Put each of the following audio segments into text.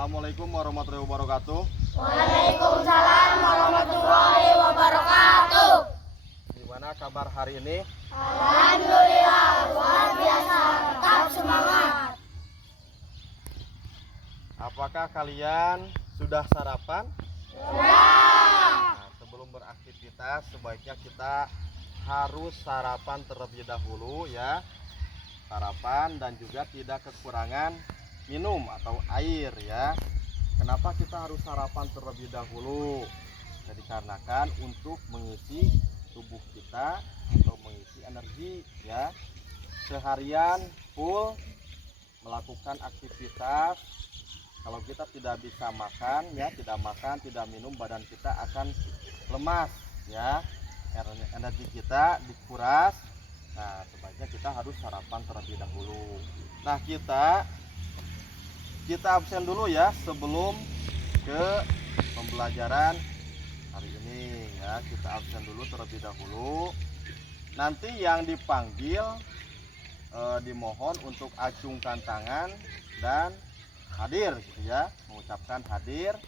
Assalamualaikum warahmatullahi wabarakatuh. Waalaikumsalam warahmatullahi wabarakatuh. Gimana kabar hari ini? Alhamdulillah, luar biasa. Tetap semangat. Apakah kalian sudah sarapan? Sudah. Nah, sebelum beraktivitas sebaiknya kita harus sarapan terlebih dahulu ya. Sarapan dan juga tidak kekurangan minum atau air ya. Kenapa kita harus sarapan terlebih dahulu? Jadi dikarenakan untuk mengisi tubuh kita atau mengisi energi ya. Seharian full melakukan aktivitas. Kalau kita tidak bisa makan ya, tidak makan, tidak minum, badan kita akan lemas ya. Energi kita dikuras. Nah, sebaiknya kita harus sarapan terlebih dahulu. Nah, kita absen dulu ya sebelum ke pembelajaran hari ini ya. Kita absen dulu terlebih dahulu. Nanti yang dipanggil dimohon untuk acungkan tangan dan hadir gitu ya, mengucapkan hadir.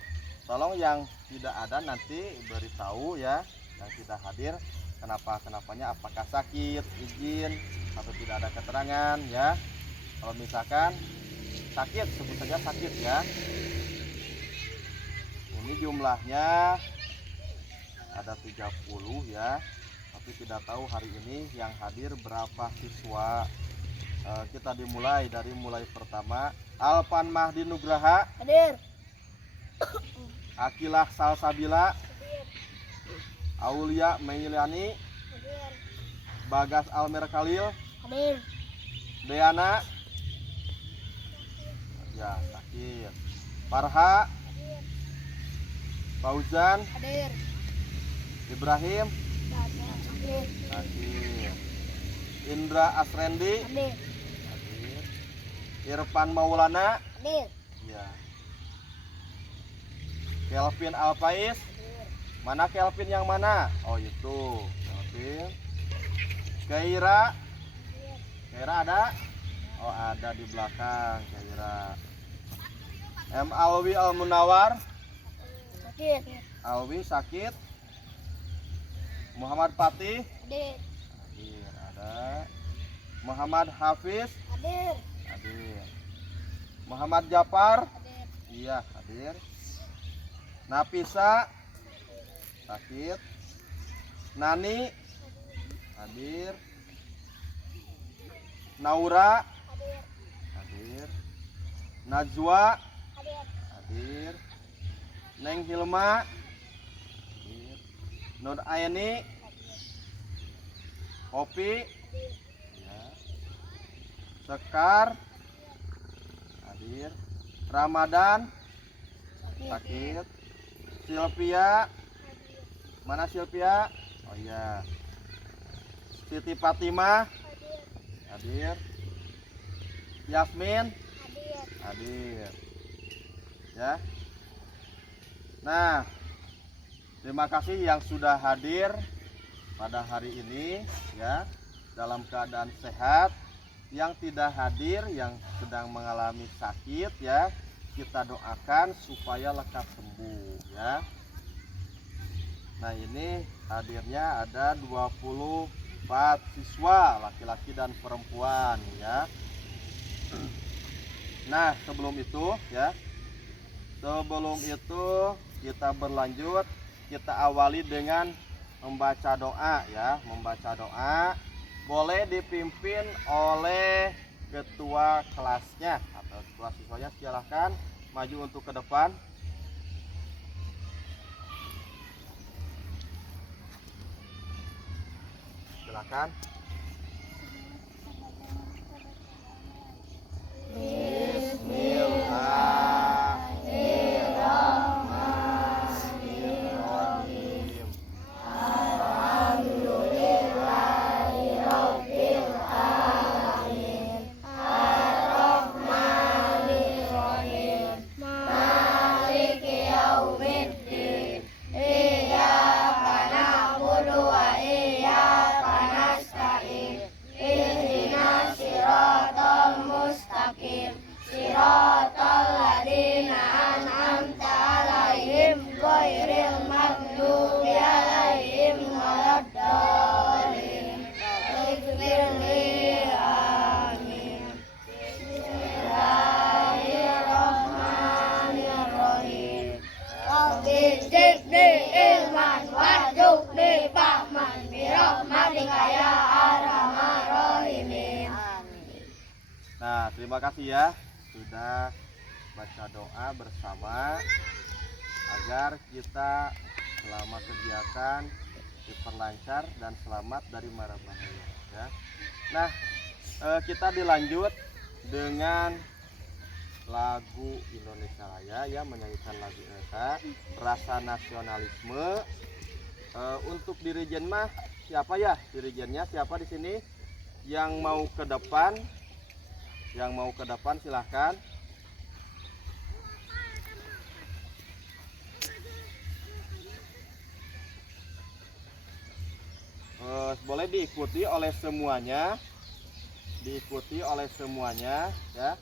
Tolong yang tidak ada nanti beritahu ya, yang tidak hadir kenapanya, apakah sakit, izin atau tidak ada keterangan ya. Kalau misalkan sakit, sebut saja sakit ya. Ini jumlahnya ada 30 ya, tapi tidak tahu hari ini yang hadir berapa siswa. Kita dimulai dari pertama. Alpan Mahdi Nugraha Hadir. Akilah Salsabila, Hadir. Aulia Meiliani, Hadir. Bagas Almer Khalil, Hadir. Deana ya sakit, Farha, Hadir. Fauzan, Hadir. Ibrahim Hadir. sakit, Indra Asrendi Hadir. hadir, Irfan Maulana Hadir. ya, Kelvin Alpais. Hadir. Mana Kelvin yang mana? Oh itu Kelvin. Keira ada? Oh ada di belakang Keira. M Alwi Al Munawar. Hadir. Alwi sakit. Muhammad Fatih Hadir. hadir ada. Muhammad Hafiz Hadir. hadir. Muhammad Jafar Hadir. iya hadir. Nafisa sakit. Nani hadir. Naura Hadir. hadir. Najwa Hadir. hadir. Neng Hilma hadir. Nur Aini Kopi ya. Sekar hadir. Ramadan sakit. Sylvia mana Sylvia? Oh iya. Siti Fatimah hadir. Yasmin hadir ya. Nah, terima kasih yang sudah hadir pada hari ini ya, dalam keadaan sehat. Yang tidak hadir, yang sedang mengalami sakit ya, kita doakan supaya lekas sembuh ya. Nah, ini hadirnya ada 24 siswa laki-laki dan perempuan ya. Nah, sebelum itu kita berlanjut, kita awali dengan membaca doa ya. Membaca doa boleh dipimpin oleh ketua kelasnya atau ketua siswanya. Silahkan maju untuk ke depan. Silahkan. Bismillahirrahmanirrahim. Maliki yaumiddin. Iyyaka na'budu wa iyyaka nasta'in. Terima kasih ya sudah baca doa bersama agar kita selama kegiatan diperlancar dan selamat dari mara bahaya ya. Nah, kita dilanjut dengan lagu Indonesia Raya ya, menyanyikan lagu Indonesia Rasa Nasionalisme. Untuk dirijen mah siapa ya? Dirijennya siapa di sini? Yang mau ke depan? Yang mau ke depan silahkan. Boleh diikuti oleh semuanya, ya,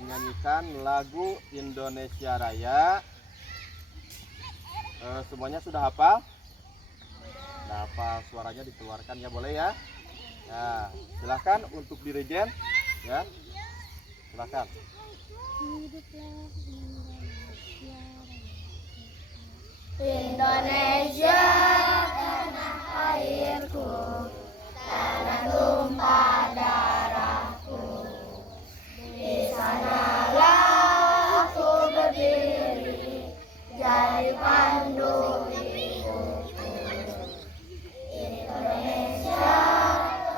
menyanyikan lagu Indonesia Raya. Semuanya sudah hafal? Nah, apa suaranya dikeluarkan ya, boleh ya. Nah, silahkan untuk dirijen ya, silahkan. Indonesia tanah airku, tanah tumpah darahku. Di sanalah aku berdiri, jadi pandu hidupku. Indonesia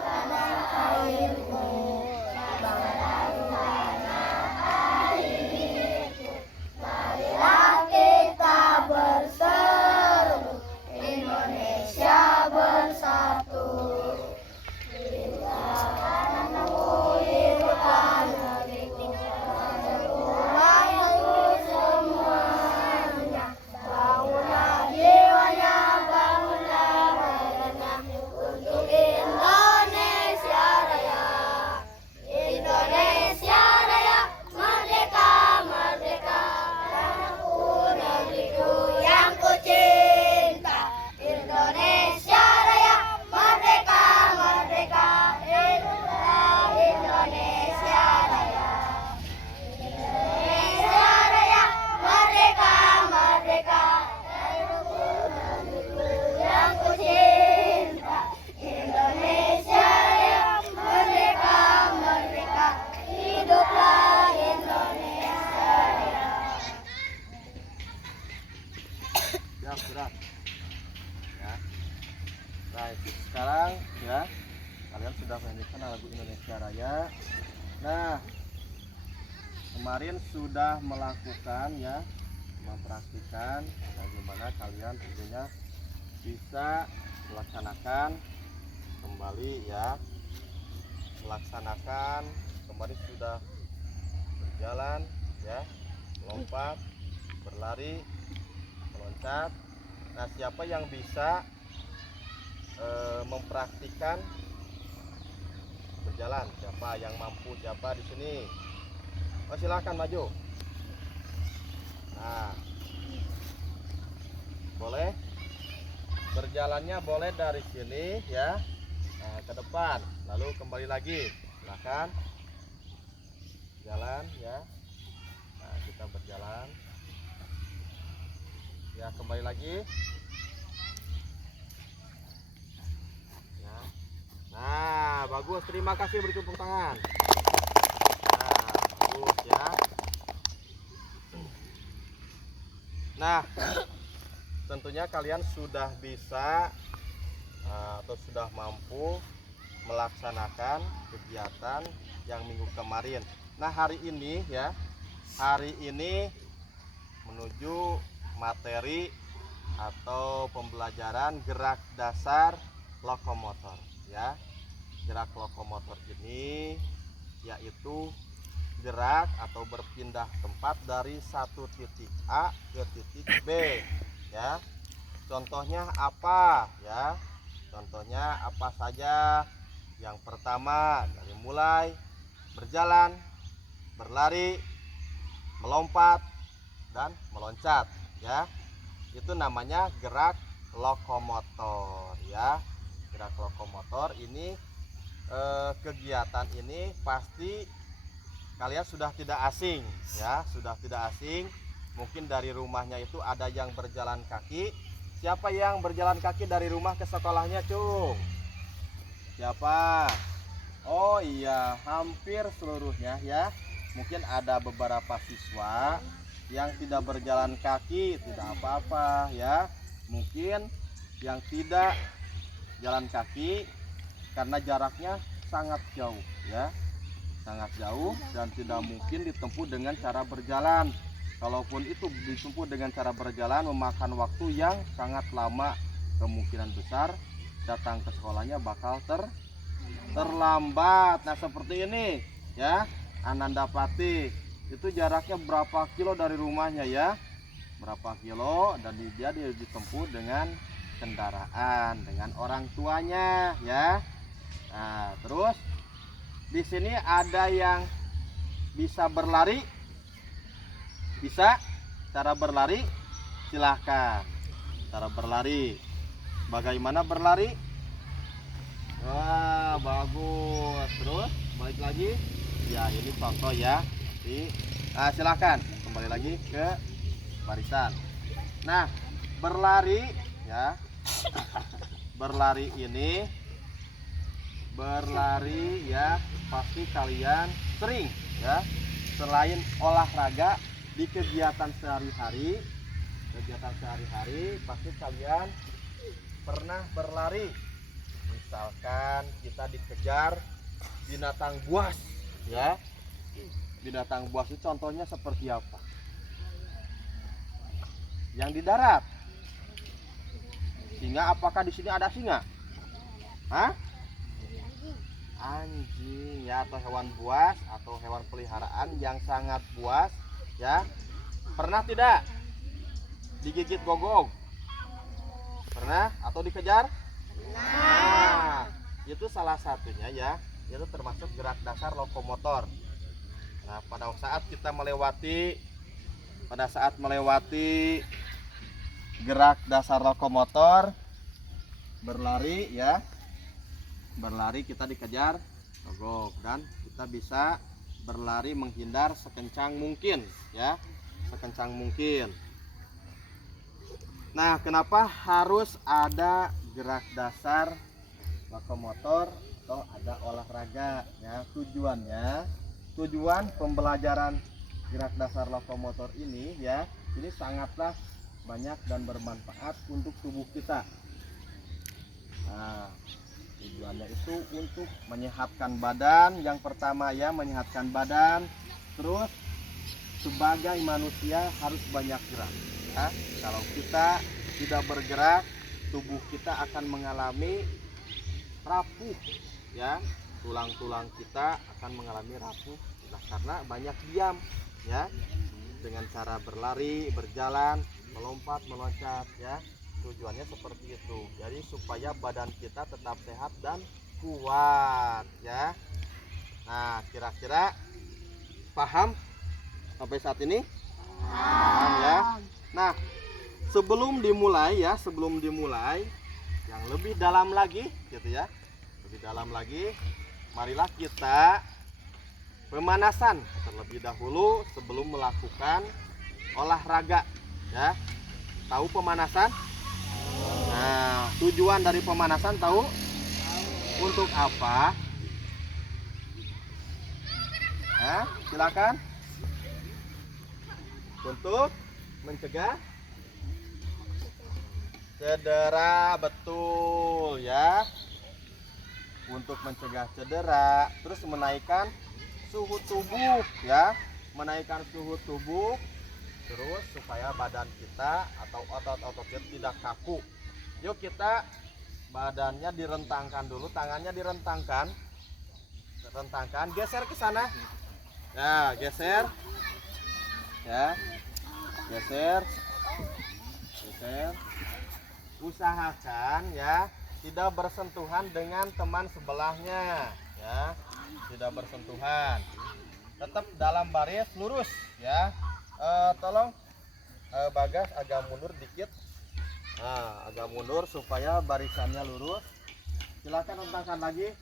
tanah airku, banggaku tanah airku. Marilah kita berseru, Indonesia bersatu. Hiduplah negeriku, rakyatku semuanya. Bangunlah jiwanya, bangunlah raganya untuk Indonesia Raya. Indonesia Raya, merdeka, merdeka. Tanahku, negeriku yang ku cinta. Indonesia Raya, merdeka, merdeka. Hiduplah Indonesia Raya. Indonesia Raya, merdeka, merdeka. Tanahku, negeriku yang ku cinta. Indonesia Raya, merdeka, merdeka. Hiduplah Indonesia Raya. Ya, sudah. Ya. Baik, sekarang ya kalian sudah menyanyikan lagu Indonesia Raya. Nah, kemarin sudah melakukan ya, mempraktikkan bagaimana kalian tentunya bisa melaksanakan kembali ya, melaksanakan kembali sudah berjalan ya, melompat, berlari, meloncat. Nah, siapa yang bisa mempraktikkan berjalan? Siapa yang mampu? Siapa di sini? Oh, silahkan maju. Nah, boleh berjalannya boleh dari sini ya, nah, ke depan, lalu kembali lagi. Silahkan jalan ya. Nah, kita berjalan ya, kembali lagi ya. Nah, bagus, terima kasih, beri tepuk tangan. Nah, bagus ya. Nah, tentunya kalian sudah bisa atau sudah mampu melaksanakan kegiatan yang minggu kemarin. Nah, hari ini ya, hari ini menuju materi atau pembelajaran gerak dasar lokomotor ya. Gerak lokomotor ini yaitu gerak atau berpindah tempat dari satu titik A ke titik B ya. Contohnya apa ya? Contohnya apa saja? Yang pertama dari mulai berjalan, berlari, melompat, dan meloncat ya. Itu namanya gerak lokomotor ya. Gerak lokomotor ini kegiatan ini pasti kalian sudah tidak asing ya, sudah tidak asing. Mungkin dari rumahnya itu ada yang berjalan kaki. Siapa yang berjalan kaki dari rumah ke sekolahnya, Cung? Siapa? Oh iya, hampir seluruhnya ya. Mungkin ada beberapa siswa yang tidak berjalan kaki, tidak apa-apa ya. Mungkin yang tidak jalan kaki karena jaraknya sangat jauh ya. Sangat jauh dan tidak mungkin ditempuh dengan cara berjalan. Kalaupun itu ditempuh dengan cara berjalan memakan waktu yang sangat lama, kemungkinan besar datang ke sekolahnya bakal terlambat. Nah seperti ini ya, Ananda Pati itu jaraknya berapa kilo dari rumahnya ya, berapa kilo, dan dia ditempuh dengan kendaraan dengan orang tuanya ya. Nah terus di sini ada yang bisa berlari, bisa cara berlari, silahkan cara berlari. Bagaimana berlari? Wah bagus. Terus balik lagi ya, ini contoh ya. Silahkan kembali lagi ke barisan. Nah berlari ya, berlari ini, berlari ya pasti kalian sering ya, selain olahraga di kegiatan sehari-hari, pasti kalian pernah berlari. Misalkan kita dikejar binatang buas ya, binatang buas itu contohnya seperti apa? Yang di darat. Singa, apakah di sini ada singa? Hah? Anjing ya, atau hewan buas atau hewan peliharaan yang sangat buas ya. Pernah tidak digigit gogong? Pernah atau dikejar? Nah, itu salah satunya ya, itu termasuk gerak dasar lokomotor. Nah pada saat kita melewati gerak dasar lokomotor, berlari ya, berlari kita dikejar gogok, dan kita bisa berlari menghindar sekencang mungkin ya, sekencang mungkin. Nah kenapa harus ada gerak dasar lokomotor atau ada olahraga ya? Tujuan pembelajaran gerak dasar lokomotor ini ya, ini sangatlah banyak dan bermanfaat untuk tubuh kita. Nah tujuannya itu untuk menyehatkan badan. Yang pertama ya, menyehatkan badan. Terus sebagai manusia harus banyak gerak ya. Kalau kita tidak bergerak, tubuh kita akan mengalami rapuh ya, tulang-tulang kita akan mengalami rapuh. Nah karena banyak diam ya. Dengan cara berlari, berjalan, melompat, meloncat ya, tujuannya seperti itu. Jadi supaya badan kita tetap sehat dan kuat ya. Nah kira-kira paham sampai saat ini? Paham ya. Nah sebelum dimulai yang lebih dalam lagi gitu ya, lebih dalam lagi, marilah kita pemanasan terlebih dahulu sebelum melakukan olahraga ya. Tahu pemanasan? Nah tujuan dari pemanasan tahu? Untuk apa? Silakan. Untuk mencegah cedera, betul ya. Untuk mencegah cedera, terus menaikkan suhu tubuh ya, menaikkan suhu tubuh, terus supaya badan kita atau otot-otot kita tidak kaku. Yuk kita badannya direntangkan dulu, tangannya direntangkan, geser ke sana ya, geser ya, geser. Usahakan ya tidak bersentuhan dengan teman sebelahnya ya, tidak bersentuhan, tetap dalam baris lurus ya. Tolong Bagas agak mundur dikit, nah agak mundur supaya barisannya lurus. Silakan rentangkan lagi,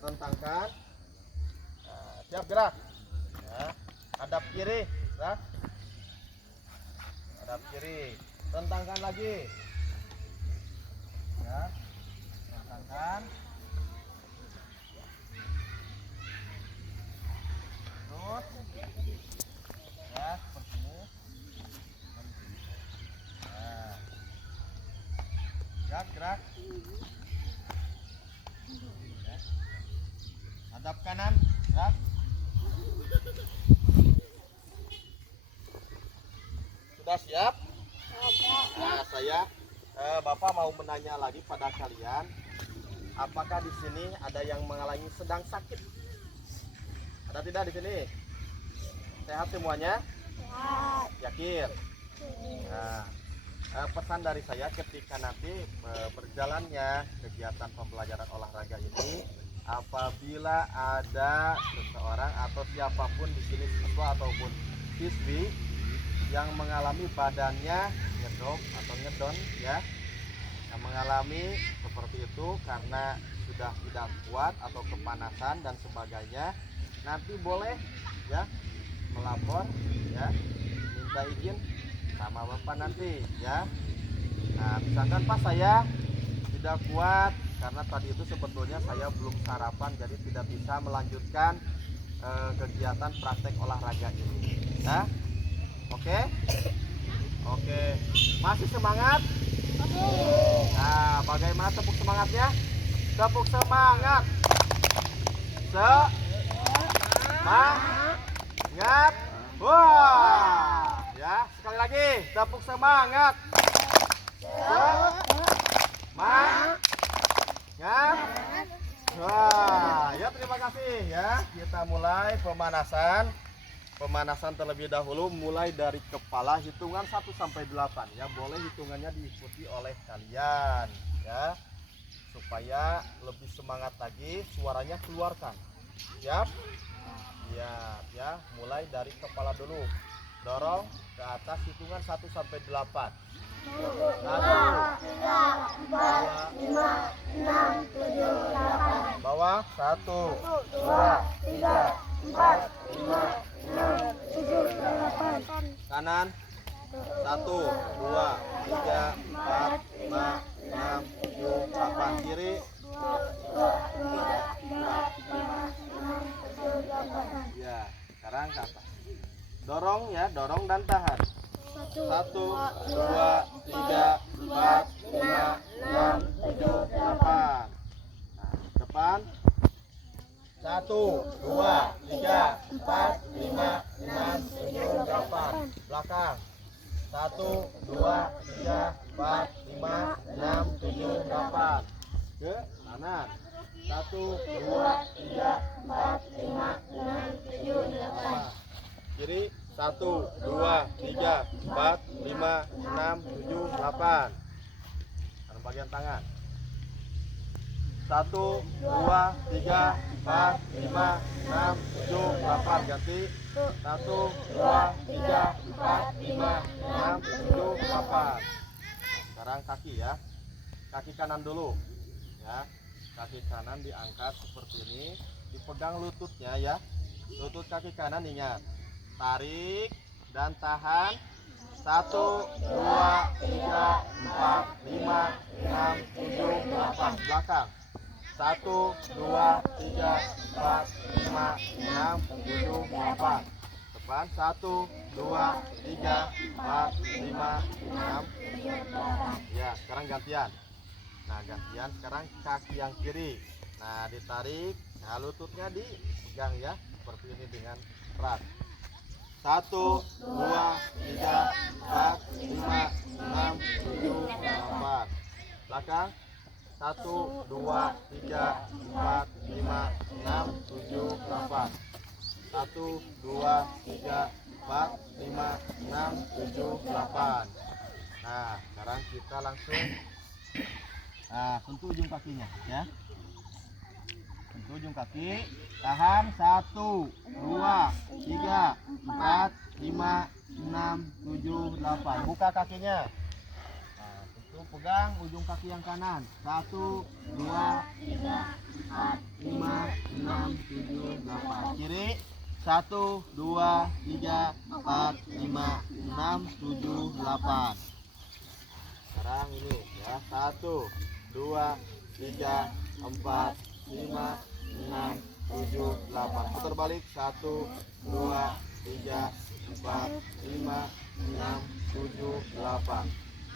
rentangkan. Nah, siap gerak ya. Hadap kiri, gerak. Hadap kiri, rentangkan lagi ya, rentangkan. gerak. Ya. Hadap kanan, gerak. Sudah siap? Nah, Bapak mau menanya lagi pada kalian, apakah di sini ada yang mengalami sedang sakit? Ada tidak di sini? Sehat semuanya? Yakin? Nah, pesan dari saya ketika nanti berjalannya kegiatan pembelajaran olahraga ini, apabila ada seseorang atau siapapun di sini, siswa ataupun siswi yang mengalami badannya ngedrop atau ngedon, ya, yang mengalami seperti itu karena sudah tidak kuat atau kepanasan dan sebagainya, nanti boleh ya melapor, ya, minta izin sama Bapak nanti, ya. Nah, misalkan Pak, saya tidak kuat karena tadi itu sebetulnya saya belum sarapan, jadi tidak bisa melanjutkan kegiatan praktek olahraga ini, ya. Oke? Oke. Masih semangat? Nah, bagaimana tepuk semangatnya? Tepuk semangat. Semangat. Wah. Ya, sekali lagi. Tepuk semangat. Semangat. Wah, ya terima kasih ya. Kita mulai pemanasan terlebih dahulu, mulai dari kepala, hitungan 1 sampai 8 ya. Boleh hitungannya diikuti oleh kalian ya, supaya lebih semangat lagi, suaranya keluarkan. Siap? Siap ya. Mulai dari kepala dulu, dorong ke atas, hitungan 1 sampai 8. 1, 2, 3, 4, 5, 6, 7, 8. Bawah 1, 2, 3, 4, 5, 6, 7, 8. Kanan 1, 2, 3, 4, 5, 6, 7, 8. Kiri 2, 3, 4, 5, 6, 7, 8. Ya, sekarang ke atas. Dorong ya, dorong dan tahan. 1, 2, 3, 4, 5, 6, 7, 8. Nah, depan 1, 2, 3, 4, 5, 6, 7, 8. Belakang 1, 2, 3, 4, 5, 6, 7, 8. Ke kanan 1, 2, 3, 4, 5, 6, 7, 8. Kiri 1, 2, 3, 4, 5, 6, 7, 8. Kanan bagian tangan 1, 2, 3, 4, 5, 6, 7, 8. Ganti 1, 2, 3, 4, 5, 6, 7, 8. Sekarang kaki ya, kaki kanan dulu ya. Kaki kanan diangkat seperti ini, dipegang lututnya ya. Lutut kaki kanan, ingat, tarik dan tahan. 1, 2, 3, 4, 5, 6, 7, 8. Belakang 1, 2, 3, 4, 5, 6, 7, 8. Depan 1, 2, 3, 4, 5, 6. Ya, sekarang gantian. Nah, gantian sekarang kaki yang kiri. Nah, ditarik, nah lututnya dipegang ya, seperti ini dengan erat. 1, 2, 3, 4, 5, 6, 7, 8. Belakang 1, 2, 3, 4, 5, 6, 7, 8. 1, 2, 3, 4, 5, 6, 7, 8. Nah, sekarang kita langsung sentuh ujung kakinya ya. Sentuh ujung kaki, tahan 1, 2, 3, 4, 5, 6, 7, 8. Buka kakinya. Nah, sentuh, pegang ujung kaki yang kanan. 1, 2, 3, 4, 5, 6, 7, 8. Kiri 1, 2, 3, 4, 5, 6, 7, 8. Sekarang ini ya, 1, 2, 3, 4, 5, 6, 7, 8. Putar balik 1, 2, 3, 4, 5, 6, 7, 8.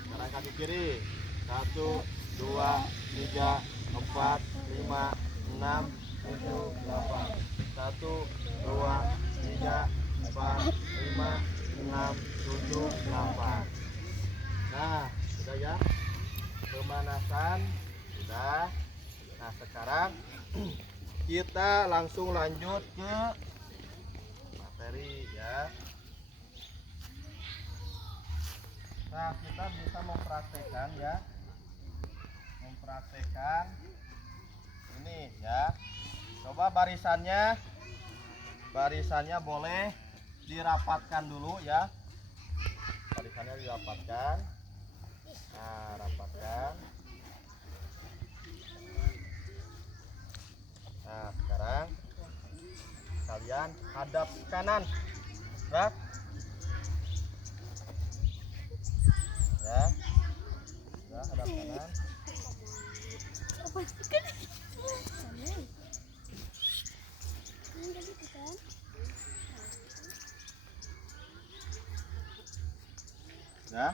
Sekarang kaki kiri 1, 2, 3, 4, 5, 6, 7, 8. 1, 2, 3, 4, 5, 6, 7, 8. Nah, sudah ya. Pemanasan sudah. Nah, sekarang kita langsung lanjut ke materi ya. Nah, kita bisa mempraktekkan ya. Mempraktekkan ini ya. Coba barisannya boleh dirapatkan dulu ya. Barisannya dirapatkan. Nah, rapatkan. Nah, sekarang kalian hadap kanan. Gerak. Ya. Ya, hadap kanan. Ya.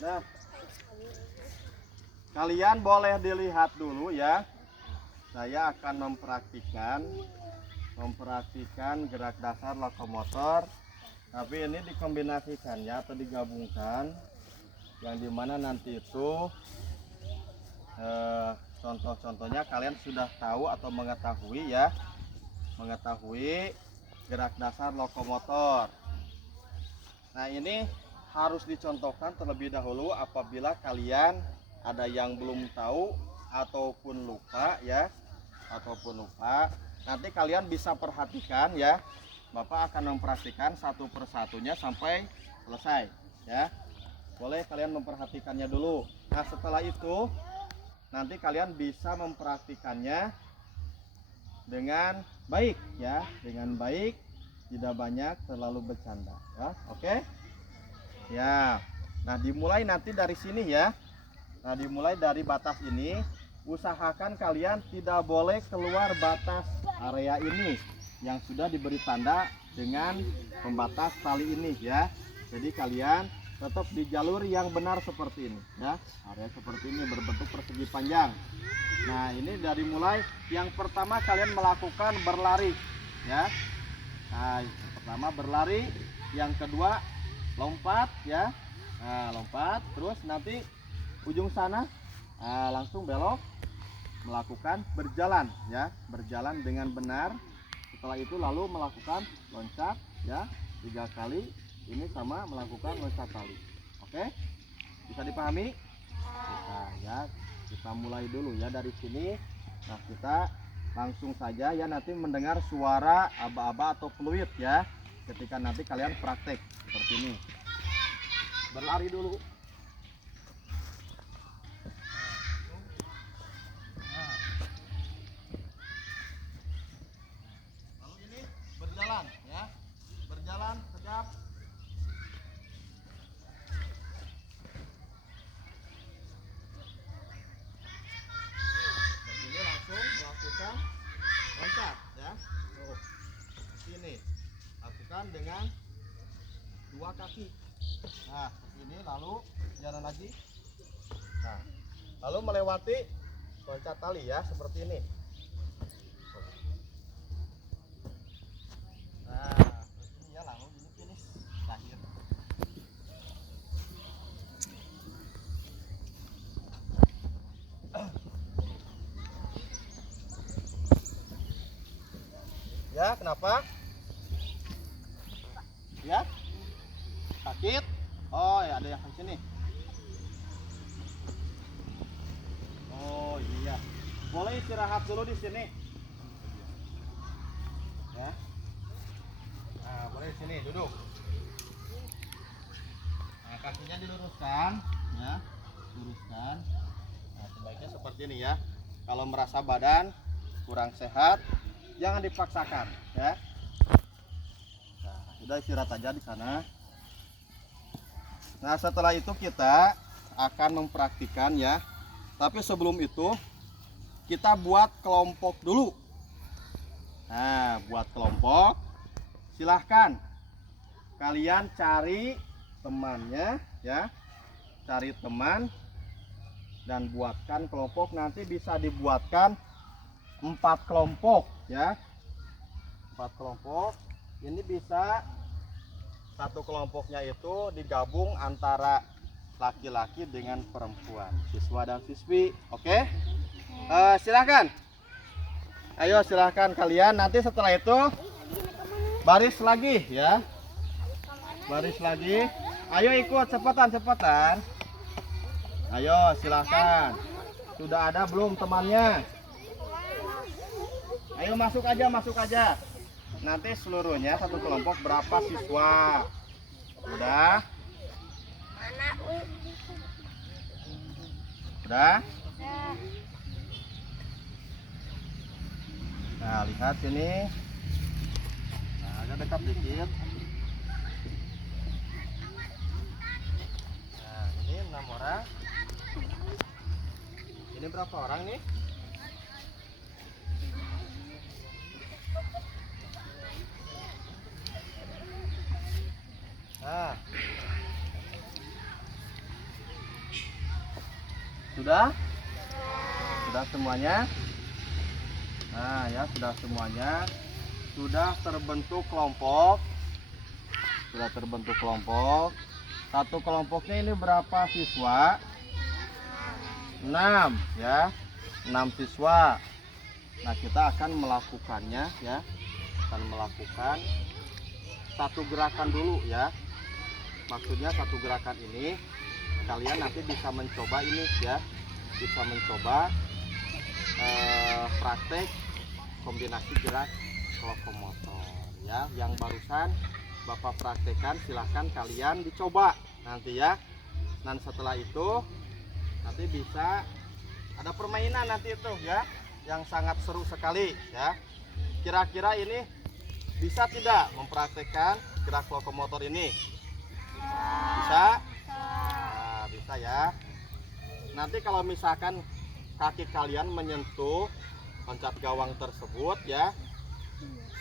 Nah, kalian boleh dilihat dulu ya. Saya akan mempraktikkan gerak dasar lokomotor. Tapi ini dikombinasikannya atau digabungkan, yang dimana nanti itu contoh-contohnya kalian sudah tahu atau mengetahui ya, mengetahui gerak dasar lokomotor. Nah, ini harus dicontohkan terlebih dahulu apabila kalian ada yang belum tahu ataupun lupa ya, nanti kalian bisa perhatikan ya. Bapak akan mempraktikkan satu persatunya sampai selesai ya. Boleh kalian memperhatikannya dulu. Nah, setelah itu nanti kalian bisa mempraktikannya dengan baik ya, dengan baik, tidak banyak terlalu bercanda ya. Oke ya. Nah, dimulai nanti dari sini ya. Nah, dimulai dari batas ini. Usahakan kalian tidak boleh keluar batas area ini yang sudah diberi tanda dengan pembatas tali ini ya. Jadi kalian tetap di jalur yang benar seperti ini ya. Area seperti ini berbentuk persegi panjang. Nah, ini dari mulai yang pertama kalian melakukan berlari ya. Nah, yang pertama berlari, yang kedua lompat ya. Nah, lompat, terus nanti ujung sana langsung belok, melakukan berjalan ya, berjalan dengan benar. Setelah itu lalu melakukan loncat ya 3 kali, ini sama melakukan loncat tali. Oke, bisa dipahami? Bisa ya. Kita mulai dulu ya dari sini. Nah, kita langsung saja ya nanti mendengar suara aba-aba atau fluid ya ketika nanti kalian praktek seperti ini. Berlari dulu. Berjalan ya, berjalan tegap. Ini langsung melakukan loncat ya. Sini lakukan dengan 2 kaki. Nah, ini lalu jalan lagi. Nah, lalu melewati loncat tali ya seperti ini. Ya, kenapa? Ya, sakit? Oh ya, ada yang di sini. Oh iya, boleh istirahat dulu di sini. Ya, nah, boleh di sini duduk. Nah, kakinya diluruskan, ya, luruskan. Nah, sebaiknya seperti ini ya. Kalau merasa badan kurang sehat, jangan dipaksakan ya. Nah, sudah istirahat aja di sana. Nah, setelah itu kita akan mempraktikkan ya. Tapi sebelum itu kita buat kelompok dulu. Nah, buat kelompok silahkan kalian cari temannya ya. Cari teman dan buatkan kelompok. Nanti bisa dibuatkan 4 kelompok ya, 4 kelompok. Ini bisa satu kelompoknya itu digabung antara laki-laki dengan perempuan, siswa dan siswi. Oke, silahkan. Ayo silahkan kalian. Nanti setelah itu baris lagi ya, baris lagi. Ayo ikut cepetan. Ayo silahkan. Sudah ada belum temannya? Ayo masuk aja. Nanti seluruhnya satu kelompok berapa siswa? Udah? Udah? Nah, lihat sini. Nah, agak dekat dikit. Nah, ini 6 orang. Ini berapa orang nih? Nah, sudah semuanya. Nah ya, sudah semuanya. Sudah terbentuk kelompok. Satu kelompoknya ini berapa siswa? 6 ya, 6 siswa. Nah, kita akan melakukannya ya, akan melakukan satu gerakan dulu ya. Maksudnya satu gerakan ini kalian nanti bisa mencoba ini ya, bisa mencoba praktek kombinasi gerak lokomotor ya. Yang barusan Bapak praktekkan, silahkan kalian dicoba nanti ya. Dan setelah itu nanti bisa ada permainan nanti itu ya, yang sangat seru sekali ya. Kira-kira ini bisa tidak mempraktekkan gerak lokomotor ini? Bisa? Nah, bisa ya. Nanti kalau misalkan kaki kalian menyentuh loncat gawang tersebut ya,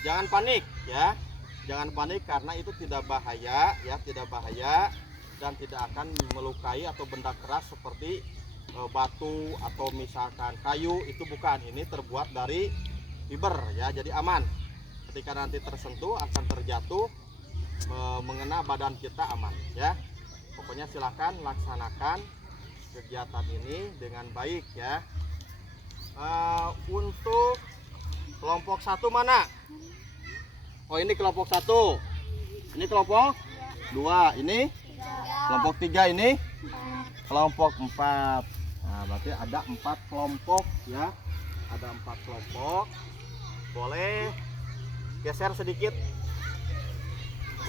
jangan panik ya. Jangan panik karena itu tidak bahaya ya, tidak bahaya dan tidak akan melukai atau benda keras seperti batu atau misalkan kayu. Itu bukan, ini terbuat dari fiber ya, jadi aman. Ketika nanti tersentuh akan terjatuh, mengena badan kita aman ya. Pokoknya silahkan laksanakan kegiatan ini dengan baik ya. Untuk kelompok 1 mana? Oh, ini kelompok 1. Ini kelompok 2. Ini kelompok 3. Ini kelompok 4. Nah, berarti ada 4 kelompok ya. Ada 4 kelompok. Boleh geser sedikit.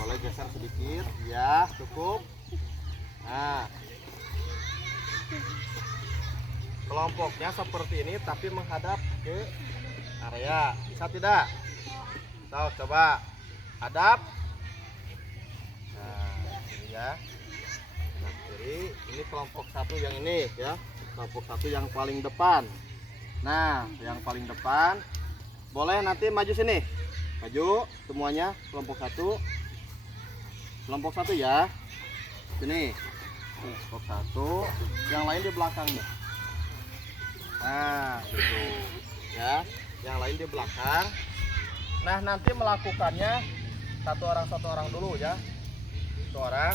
Boleh geser sedikit ya, cukup. Nah, kelompoknya seperti ini tapi menghadap ke area. Bisa tidak? Coba hadap. Nah, ini ya. Nah, kiri. Ini kelompok 1 yang ini ya. Kelompok 1 yang paling depan. Nah, yang paling depan boleh nanti maju sini. Maju semuanya, kelompok 1. Kelompok 1 ya. Sini. Kelompok 1. Yang lain di belakangnya. Nah, gitu. Ya, yang lain di belakang. Nah, nanti melakukannya satu orang dulu ya. Satu orang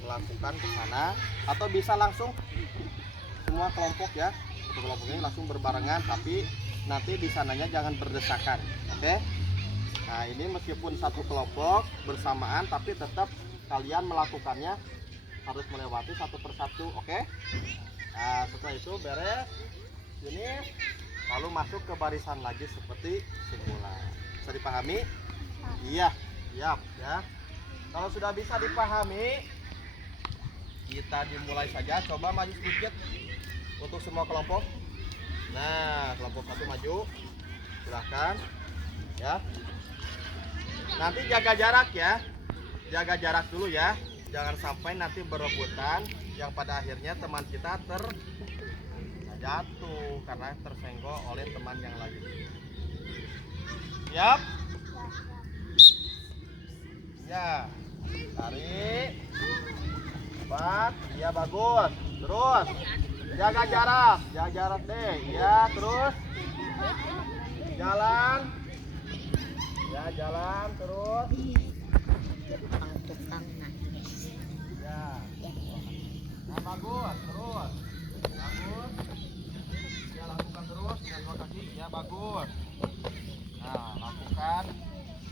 melakukan ke sana atau bisa langsung semua kelompok ya. Satu kelompok ini langsung berbarengan, tapi nanti di sananya jangan berdesakan. Oke? Nah, ini meskipun satu kelompok bersamaan tapi tetap kalian melakukannya harus melewati satu persatu. Oke? Nah, setelah itu beres ini, lalu masuk ke barisan lagi seperti semula. Bisa dipahami? Iya, siap ya. Kalau sudah bisa dipahami, kita dimulai saja. Coba maju sedikit untuk semua kelompok. Nah, kelompok 1 maju. Silahkan ya. Nanti jaga jarak ya. Jaga jarak dulu ya. Jangan sampai nanti berebutan yang pada akhirnya teman kita jatuh karena tersenggol oleh teman yang lain. Siap? Ya. Tarik. Cepat. Iya, bagus. Terus. jaga jarak deh ya. Terus jalan ya, jalan terus tukang nangis. ya. Nah, bagus, terus bagus ya, lakukan terus dengan dua kaki ya, bagus. Nah, lakukan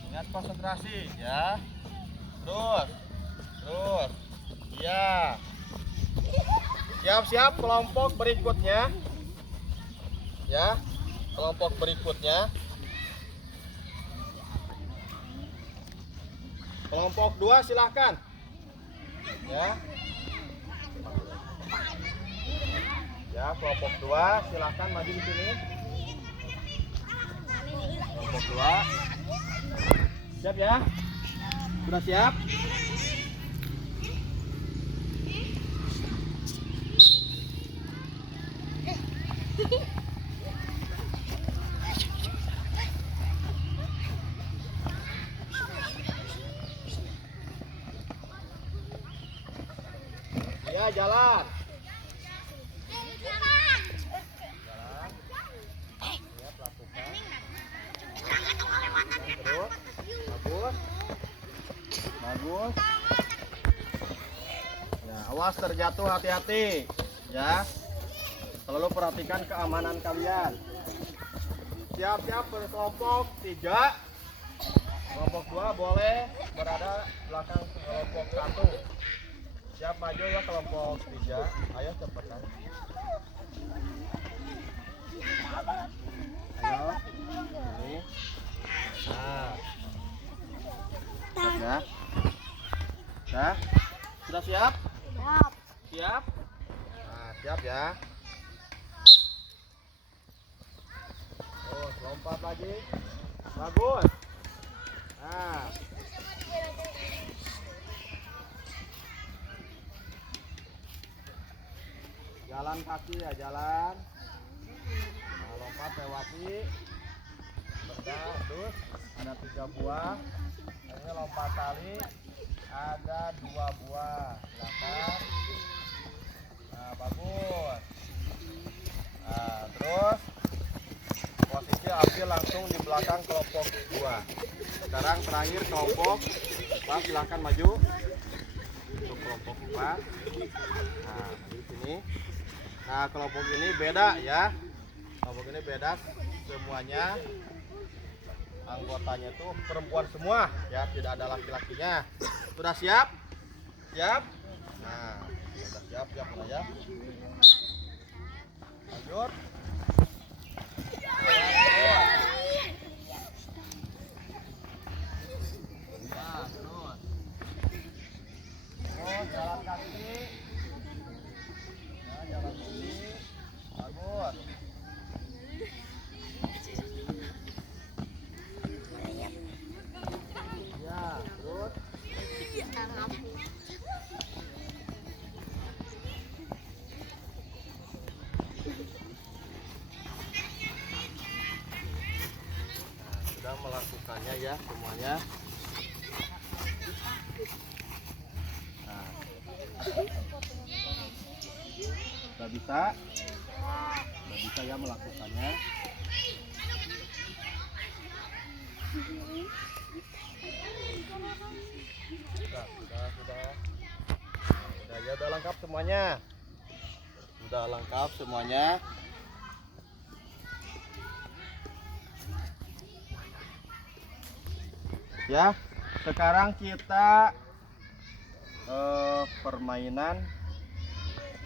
dengan konsentrasi ya. Terus ya. Siap-siap kelompok berikutnya ya, kelompok berikutnya. Kelompok 2 silahkan ya. Ya, kelompok 2 silahkan maju di sini. Kelompok 2 siap ya, sudah siap. Ya, jalan. Jalan. Ya, lakukan. Terus. Bagus. Bagus. Ya, awas terjatuh, hati-hati. Ya. Selalu perhatikan keamanan kalian. Siap-siap berkelompok 3. Kelompok 2 boleh berada belakang kelompok 1. Siap maju ya kelompok 3. Ayo cepetan. Ayo. Ini. Nah. Siap ya. Nah. Sudah siap? Siap. Siap? Nah, siap ya. Oh, lompat lagi. Bagus. Nah. Jalan kaki ya, jalan. Nah, lompat lewati. Terus ada 3 buah. Ini lompat tali ada 2 buah. Silakan. Nah, bagus. Nah, terus posisi ambil langsung di belakang kelompok 2. Sekarang terakhir kelompok 4, silahkan maju untuk kelompok 4. Nah, di sini. Nah, kelompok ini beda ya. Kelompok ini beda semuanya. Anggotanya itu perempuan semua ya, tidak ada laki-lakinya. Sudah siap? Siap? Nah, sudah siap aja. Lanjut. Jalan kaki. Nah, jalan kaki. Bagus. Ya, terus. Nah, sudah melakukannya ya semuanya. Sudah bisa? Sudah bisa ya melakukannya. Sudah ya, udah lengkap semuanya. Sudah lengkap semuanya. Ya, sekarang kita permainan.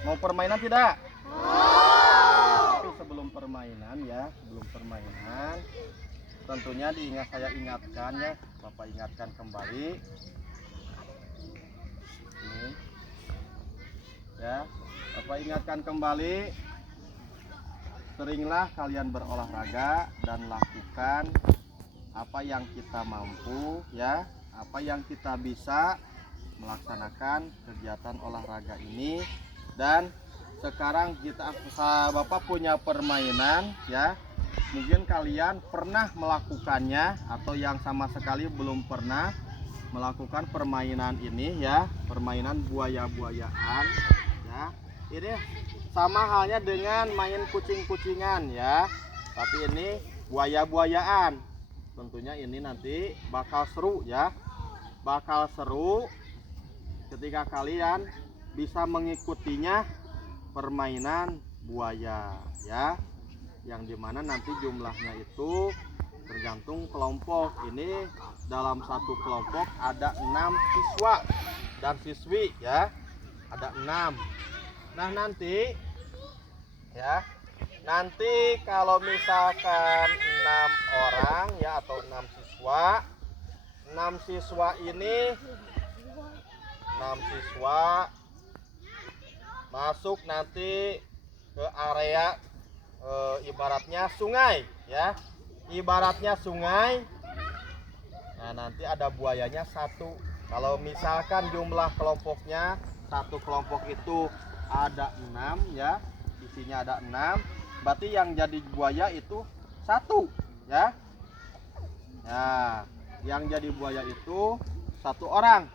Mau permainan tidak? Tapi sebelum permainan ya, tentunya saya ingatkan ya, Bapak ingatkan kembali. Ini. Ya, Bapak ingatkan kembali, seringlah kalian berolahraga dan lakukan apa yang kita mampu ya, apa yang kita bisa melaksanakan kegiatan olahraga ini. Dan sekarang Bapak punya permainan ya, mungkin kalian pernah melakukannya atau yang sama sekali belum pernah melakukan permainan ini ya, permainan buaya-buayaan ya. Ini sama halnya dengan main kucing-kucingan ya. Tapi ini buaya-buayaan. Tentunya ini nanti bakal seru ya. Bakal seru ketika kalian bisa mengikutinya permainan buaya ya. Yang dimana nanti jumlahnya itu tergantung kelompok. Ini dalam satu kelompok ada 6 siswa dan siswi ya. Ada 6. Nah nanti ya, nanti kalau misalkan 6 orang ya atau 6 siswa, 6 siswa ini 6 siswa masuk nanti ke area ibaratnya sungai ya, ibaratnya sungai. Nah nanti ada buayanya 1. Kalau misalkan jumlah kelompoknya, satu kelompok itu ada 6 ya, isinya ada 6, berarti yang jadi buaya itu 1 ya. Nah yang jadi buaya itu 1 orang.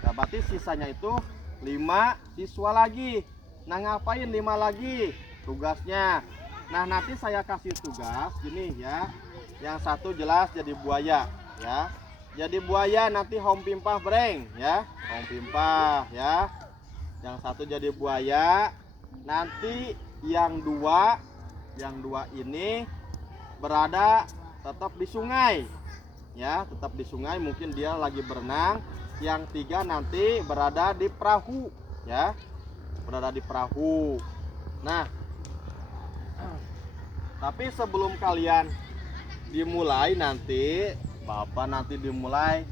Nah, berarti sisanya itu 5 siswa lagi. Nah ngapain 5 lagi tugasnya? Nah nanti saya kasih tugas gini ya. Yang 1 jelas jadi buaya ya. Jadi buaya nanti hom pimpah breng ya. Hom pimpah ya. Yang 1 jadi buaya. Nanti yang 2 ini berada tetap di sungai ya, tetap di sungai, mungkin dia lagi berenang. Yang 3 nanti berada di perahu ya, berada di perahu. Nah tapi sebelum kalian dimulai nanti, Bapak nanti dimulai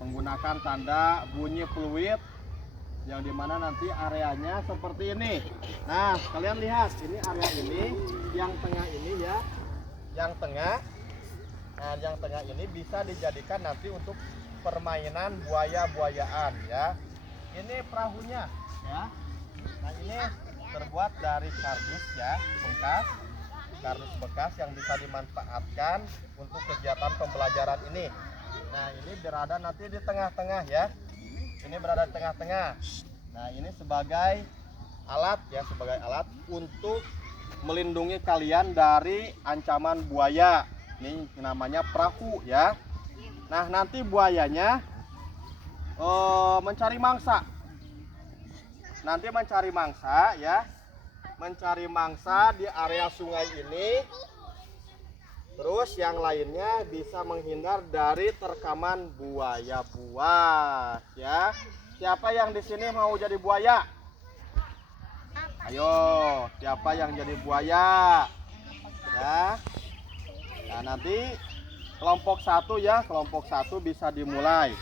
menggunakan tanda bunyi fluid, yang dimana nanti areanya seperti ini. Nah kalian lihat ini area ini, yang tengah ini ya, yang tengah. Nah yang tengah ini bisa dijadikan nanti untuk permainan buaya-buayaan ya. Ini perahunya ya. Nah ini terbuat dari kardus ya, bekas, kardus bekas yang bisa dimanfaatkan untuk kegiatan pembelajaran ini. Nah ini berada nanti di tengah-tengah ya. Ini berada di tengah-tengah. Nah ini sebagai alat ya, sebagai alat untuk melindungi kalian dari ancaman buaya. Ini namanya perahu ya. Nah nanti buayanya mencari mangsa. Nanti mencari mangsa ya, mencari mangsa di area sungai ini. Terus yang lainnya bisa menghindar dari terkaman buaya buas ya. Siapa yang di sini mau jadi buaya? Ayo, siapa yang jadi buaya? Ya. Nah nanti kelompok 1 ya, kelompok 1 bisa dimulai.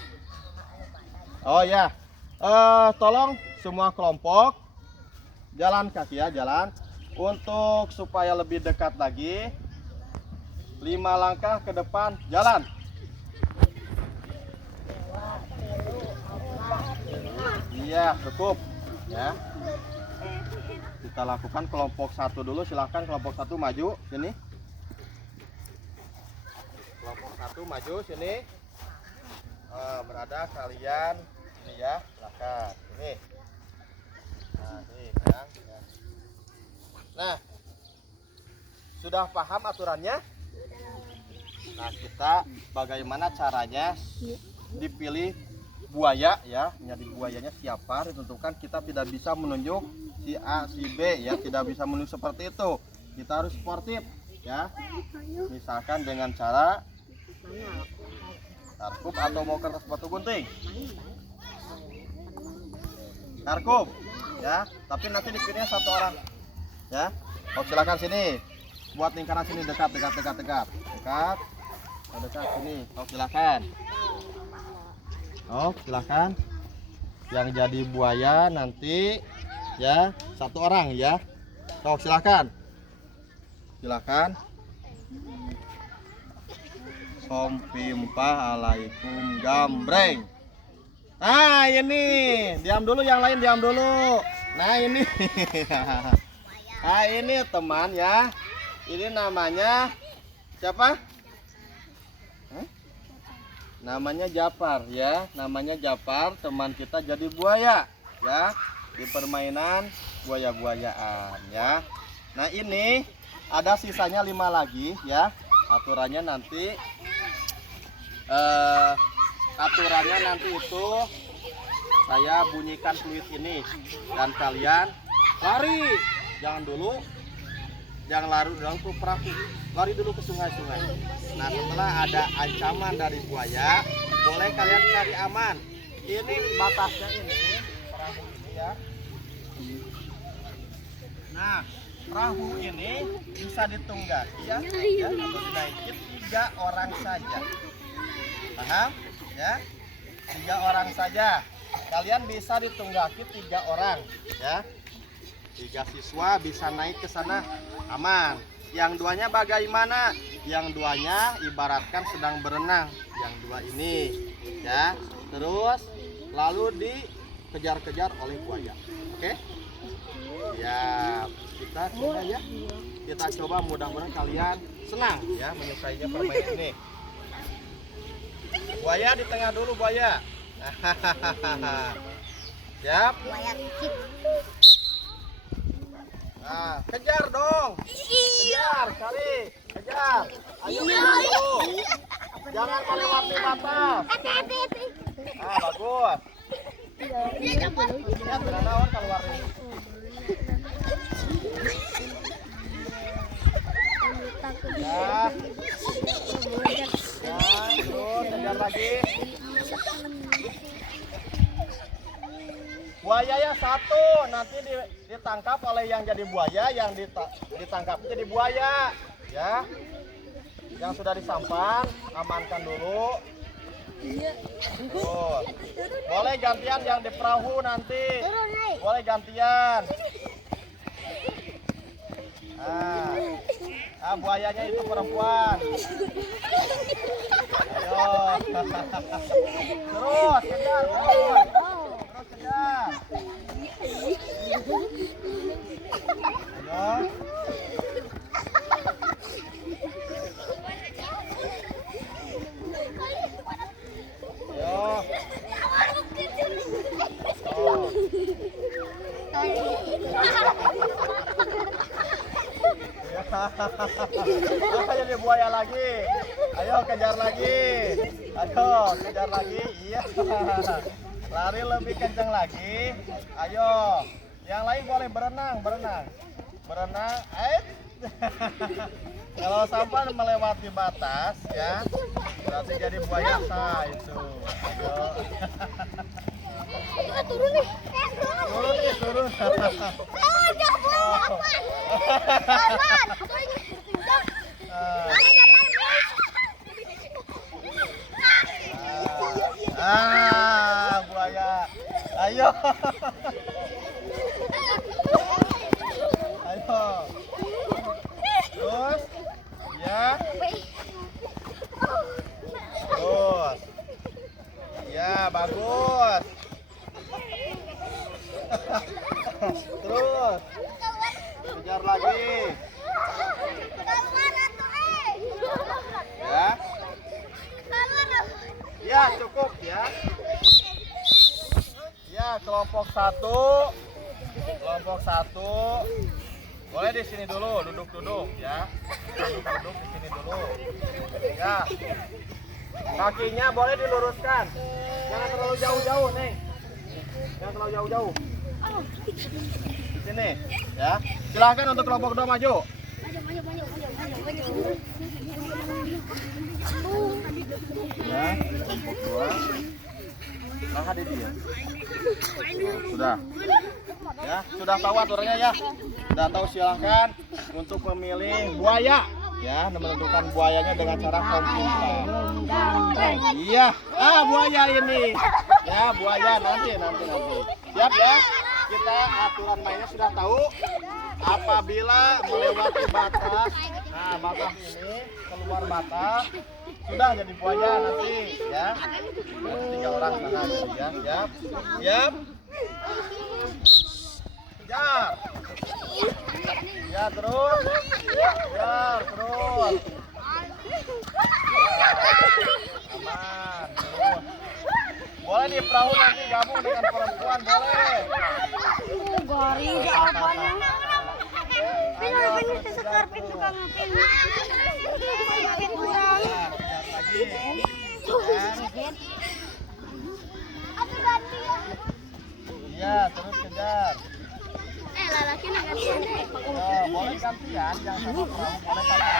Oh ya, tolong semua kelompok jalan kaki ya, jalan. Untuk supaya lebih dekat lagi, 5 langkah ke depan, jalan. Iya cukup ya. Kita lakukan kelompok 1 dulu, silahkan kelompok 1 maju sini. Kelompok 1 maju sini. Berada kalian ini ya, silahkan ini. Nah ini sayang ya. Nah sudah paham aturannya? Nah kita bagaimana caranya dipilih buaya ya, menjadi buayanya siapa ditentukan. Kita tidak bisa menunjuk si A si B ya, tidak bisa menunjuk seperti itu. Kita harus sportif ya, misalkan dengan cara karkup atau mau kertas batu gunting. Karkup ya, tapi nanti dipilihnya 1 orang ya. Oh silakan sini, buat lingkaran sini, dekat dekat sini. Oh silakan. Oh silakan. Yang jadi buaya nanti ya 1 orang ya. Oh silakan. Silakan. Sompimpah alaikum gambreng. Nah ini, diam dulu, yang lain diam dulu. Nah ini. Nah ini teman ya. Ini namanya siapa? Namanya Japar ya, namanya Japar, teman kita jadi buaya ya di permainan buaya-buayaan ya. Nah ini ada sisanya 5 lagi ya. Aturannya nanti itu saya bunyikan fluid ini dan kalian lari, jangan lari dalam ke perahu, lari dulu ke sungai-sungai. Nah setelah ada ancaman dari buaya, boleh kalian cari aman. Ini batasnya ini perahu ini ya. Nah perahu ini bisa ditunggaki ya, atau dinaikin 3 orang saja. Paham ya? 3 orang saja. Kalian bisa ditunggaki 3 orang ya. 3 siswa bisa naik ke sana aman. Yang 2-nya bagaimana? Yang 2-nya ibaratkan sedang berenang. Yang 2 ini ya. Terus lalu dikejar-kejar oleh buaya. Oke? Ya, kita coba ya. Kita coba, mudah-mudahan kalian senang ya menyukainya permainan ini. Buaya di tengah dulu, buaya. Siap? Nah, kejar dong. Kejar kali. Kejar. Ayo kejar dulu. Jangan melewati batas. Ah, bagus. Ya, beranawan keluar ini. Ya. Ya, terus kejar lagi. Buaya ya 1 nanti ditangkap oleh yang jadi buaya, yang ditangkap jadi buaya ya. Yang sudah disampan amankan dulu. Tuh. Boleh gantian yang di perahu nanti. Boleh gantian. Buayanya itu perempuan. Ayo. Terus kejar. Terus kejar. Ayo. Jadi buaya lagi. Ayo kejar lagi. Ayo kejar lagi. Iya. Lari lebih kencang lagi. Ayo. Yang lain boleh berenang. Kalau sampai melewati batas ya, berarti jadi buaya sah itu. Ayo. Turun nih. Turun. Buaya. Ayo. Ayo. Terus. Ya. Terus. Ya, bagus. Terus. Kejar lagi. Ya. Ya, cukup ya. Ya, kelompok 1. Boleh di sini dulu, duduk ya. Duduk di sini dulu. Ya. Kakinya boleh diluruskan. Jangan terlalu jauh-jauh, nih. Jangan terlalu jauh-jauh. Di sini, ya. Silahkan untuk kelompok 2 maju. Ya, kelompok 2. Nah, hadir dia. Sudah. Ya, sudah tahu aturannya ya. Sudah tahu, silahkan untuk memilih buaya. Ya, menentukan buayanya dengan cara komputer. Iya, buaya ini. Ya, buaya nanti. Siap ya? Kita aturan mainnya sudah tahu. Apabila melewati batas, batas ini keluar batas, sudah jadi buaya nanti, ya. Nanti 3 orang sana ya. Siap. Kejar. Ya, terus. Kejar, terus. Aman, terus. Boleh di perahu nanti gabung dengan perempuan, boleh. Bari jawabannya. Benar-benar sesekar pintu kang ngapin. Kurang. Aduh ganti ya. Iya, terus kejar. Lalaki nak gantian. Oh, boleh gantian, jangan sama perahu, boleh sama.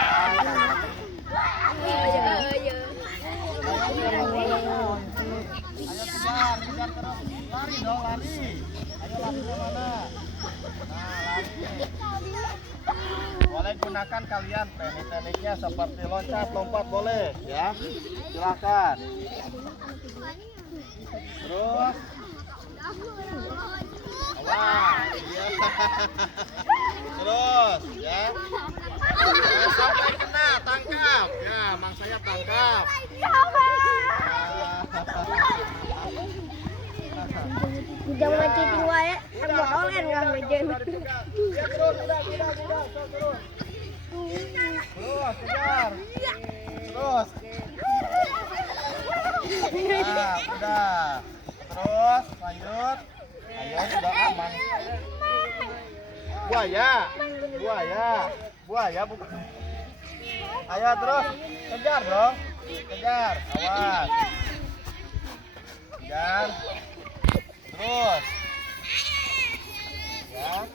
Iya. Ayo kejar terus. Lari dong, lari. Ayo lari ke mana? Nah, lari. Boleh gunakan kalian teknik-tekniknya seperti loncat, lompat boleh, ya. Silakan. Terus. Awas, ya. Terus, ya. Jangan sampai kena, tangkap. Ya, Mang Sayap tangkap. Jangan macam wae, mau olen nggak mejen. Ya, terus, terus. Terus, kejar. Terus. Nah, udah. Terus, lanjut. Ayo, sudah aman. Buaya bukan. Ayo terus, kejar dong, kejar, awas, kejar, terus, ya.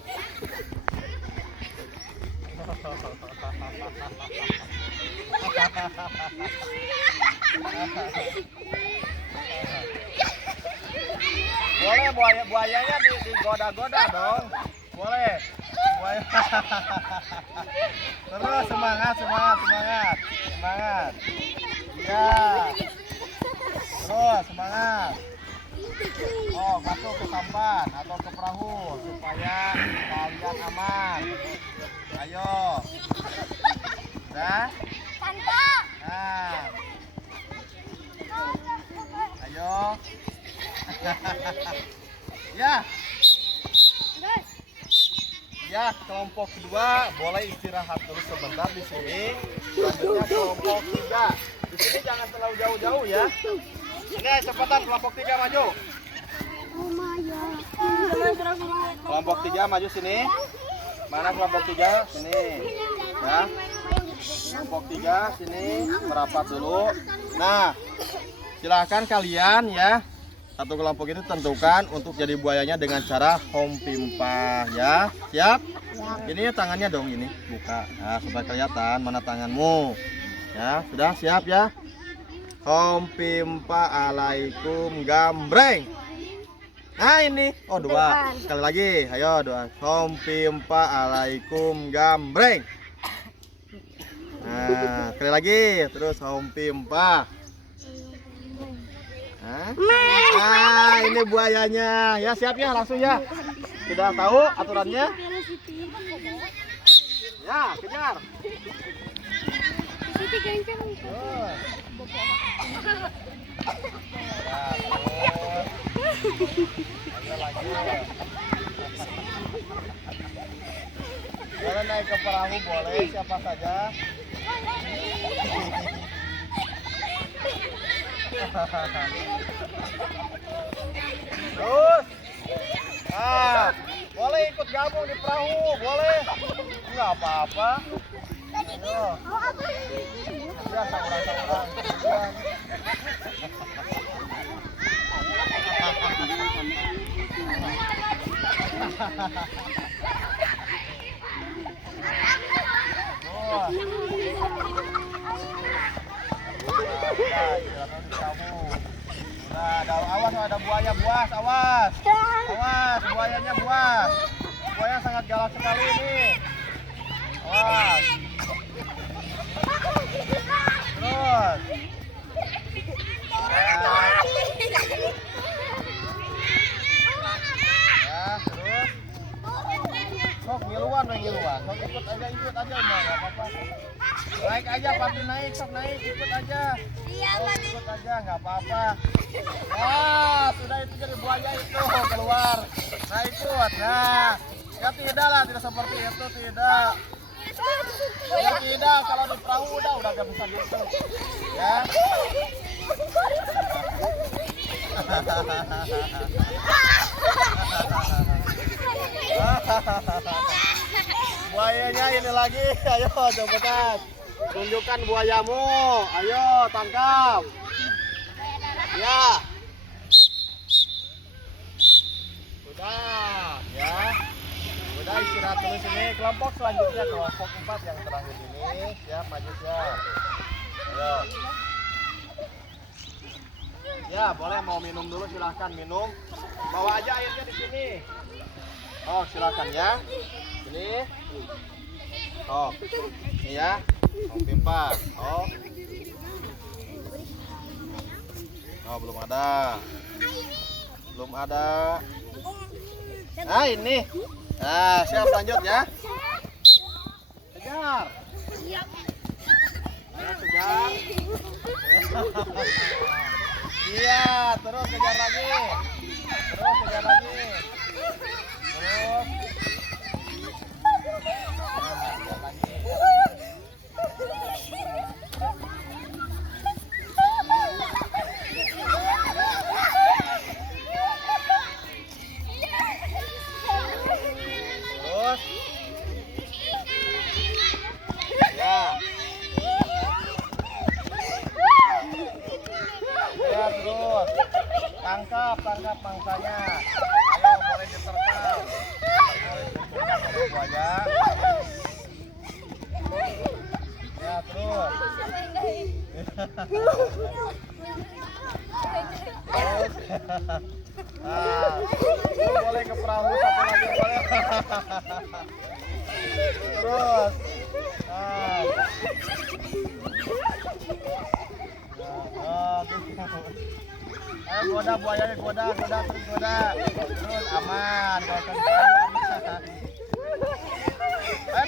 Boleh buayanya digoda-goda dong. Boleh. Buaya. Terus semangat. Ya. Terus semangat. Oh, masuk ke sampan atau ke perahu supaya kalian aman. Ayo. Udah? Nah. Ayo. Ya, kelompok kedua boleh istirahat dulu sebentar di sini. Selanjutnya kelompok 3. Di sini jangan terlalu jauh-jauh ya. Ini cepetan kelompok 3 maju. Kelompok 3 maju sini. Mana kelompok 3? Sini. Ya. Kelompok 3 sini merapat dulu. Nah, silahkan kalian ya. Satu kelompok itu tentukan untuk jadi buayanya dengan cara hompimpa ya. Siap? Ini tangannya dong ini buka. Nah, supaya kelihatan mana tanganmu. Ya, sudah siap ya? Hompimpa alaikum gambreng. Nah, ini. Oh, 2. Sekali lagi. Ayo, 2. Hompimpa alaikum gambreng. Nah, sekali lagi. Terus hompimpa. Nah, ini buayanya. Ya, siap ya, langsung ya. Sudah tahu aturannya? Ya, kejar. Kalau naik ke perahu boleh siapa saja. Terus, boleh ikut gabung di perahu, boleh, nggak apa-apa. Ayo, ya sakurang. Nah, awas ada buaya buas, awas buayanya buas. Buaya sangat galak sekali ini. Awas. Terus. Ya, terus. Sok ngiluan. Sok ikut aja mah, enggak apa-apa. Naik aja, papi naik, sok naik, ikut aja. Ikut aja, nggak apa-apa. Wah, sudah itu jadi buaya itu keluar. Nah, ikut. Nah, ya tidak seperti itu, tidak. Ya tidak, kalau di perahu udah gak bisa gitu. Ya. Buayanya ini lagi. Ayo cepetan. Tunjukkan buayamu. Ayo tangkap. Ya. Udah, ya. Udah istirahat dulu sini. Kelompok selanjutnya kelompok 4 yang terakhir ini. Siap, maju siap. Ayo. Ya, boleh mau minum dulu silahkan minum. Bawa aja airnya di sini. Oh, silahkan ya. Sini. Oh, ini ya. Kelompok 4. Oh. Oh, belum ada. Belum ada. Nah, ini. Nah, siap lanjut ya. Kejar. Ayo kejar. Iya, terus kejar lagi. Terus kejar lagi. Terus. Kejar lagi. Terus. Ya. Ya terus. Tangkap mangsanya. Ayo boleh diterkam. Boleh diterkam sama buaya. Ya terus. Terus. Nah, boleh ke perahu satu lagi boleh. Terus. Nah. Ayo goda buayanya, goda terus goda. Terus aman, kalau aman.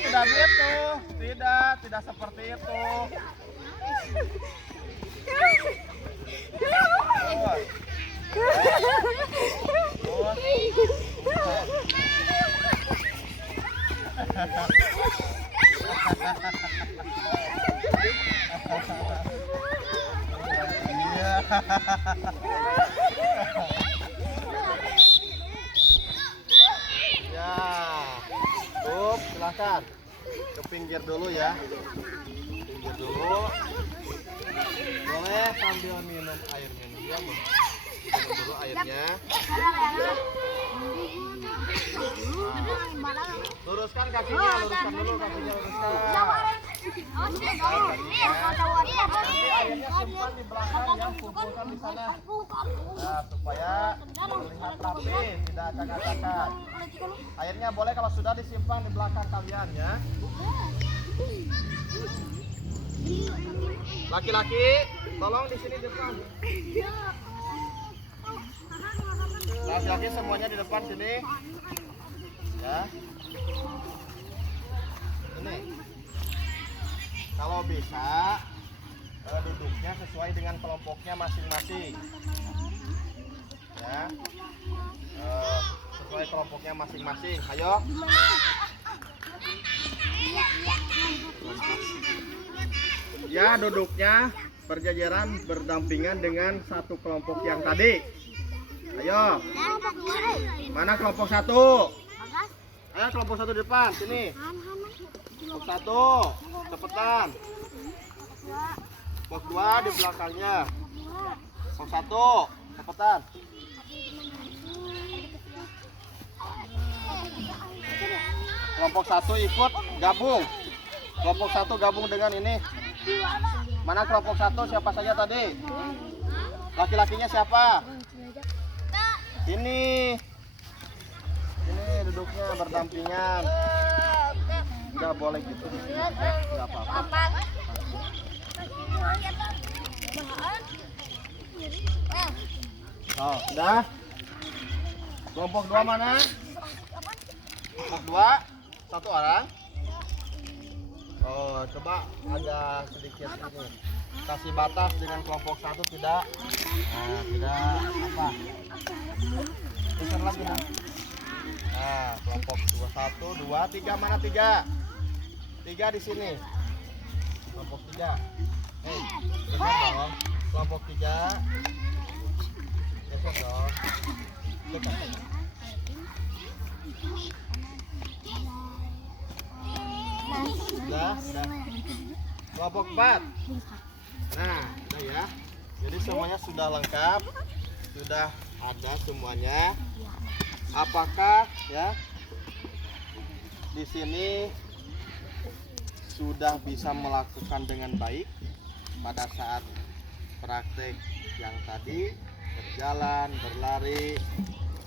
Tidak begitu, tidak seperti itu. Ya, silakan ke pinggir dulu ya. Pinggir dulu. Boleh sambil minum airnya nih ya. Minum dulu airnya. Luruskan kakinya, luruskan dulu kakinya, luruskan. Nanti airnya simpan di belakang ya, kumpulkan di sana. Nah, supaya terlihat rapi, tidak acak-acakan. Airnya boleh kalau sudah disimpan di belakang kalian ya. Laki-laki, tolong di sini depan. Laki-laki semuanya di depan sini. Ya. Ini. Kalau bisa duduknya sesuai dengan kelompoknya masing-masing. Ya. Sesuai kelompoknya masing-masing. Ayo. Ya, duduknya berjajaran berdampingan dengan satu kelompok yang tadi. Ayo. Mana kelompok 1? Ayo kelompok 1 di depan, sini. Kelompok 1, cepetan. Kelompok 2 di belakangnya. Kelompok 1, cepetan. Kelompok 1 ikut gabung. Kelompok 1 gabung dengan ini. Mana kelompok 1 siapa saja tadi? Laki-lakinya siapa? Ini duduknya berdampingan. Enggak boleh gitu. Enggak apa-apa. Oh, udah. Kelompok 2 mana? Kelompok 2, 1 orang. Oh, coba ada sedikit ini. Kasih batas dengan kelompok 1 tidak. Nah, tidak apa. Besar lagi nah. Nah, kelompok 2, 1, 2, 3 mana 3? 3 di sini. Kelompok 3. Besar dong. Kelompok 3. Besar dong. Dekat. Sudah. Kelompok 4. Nah, udah ya. Jadi semuanya sudah lengkap, sudah ada semuanya. Apakah ya di sini sudah bisa melakukan dengan baik pada saat praktek yang tadi, berjalan, berlari,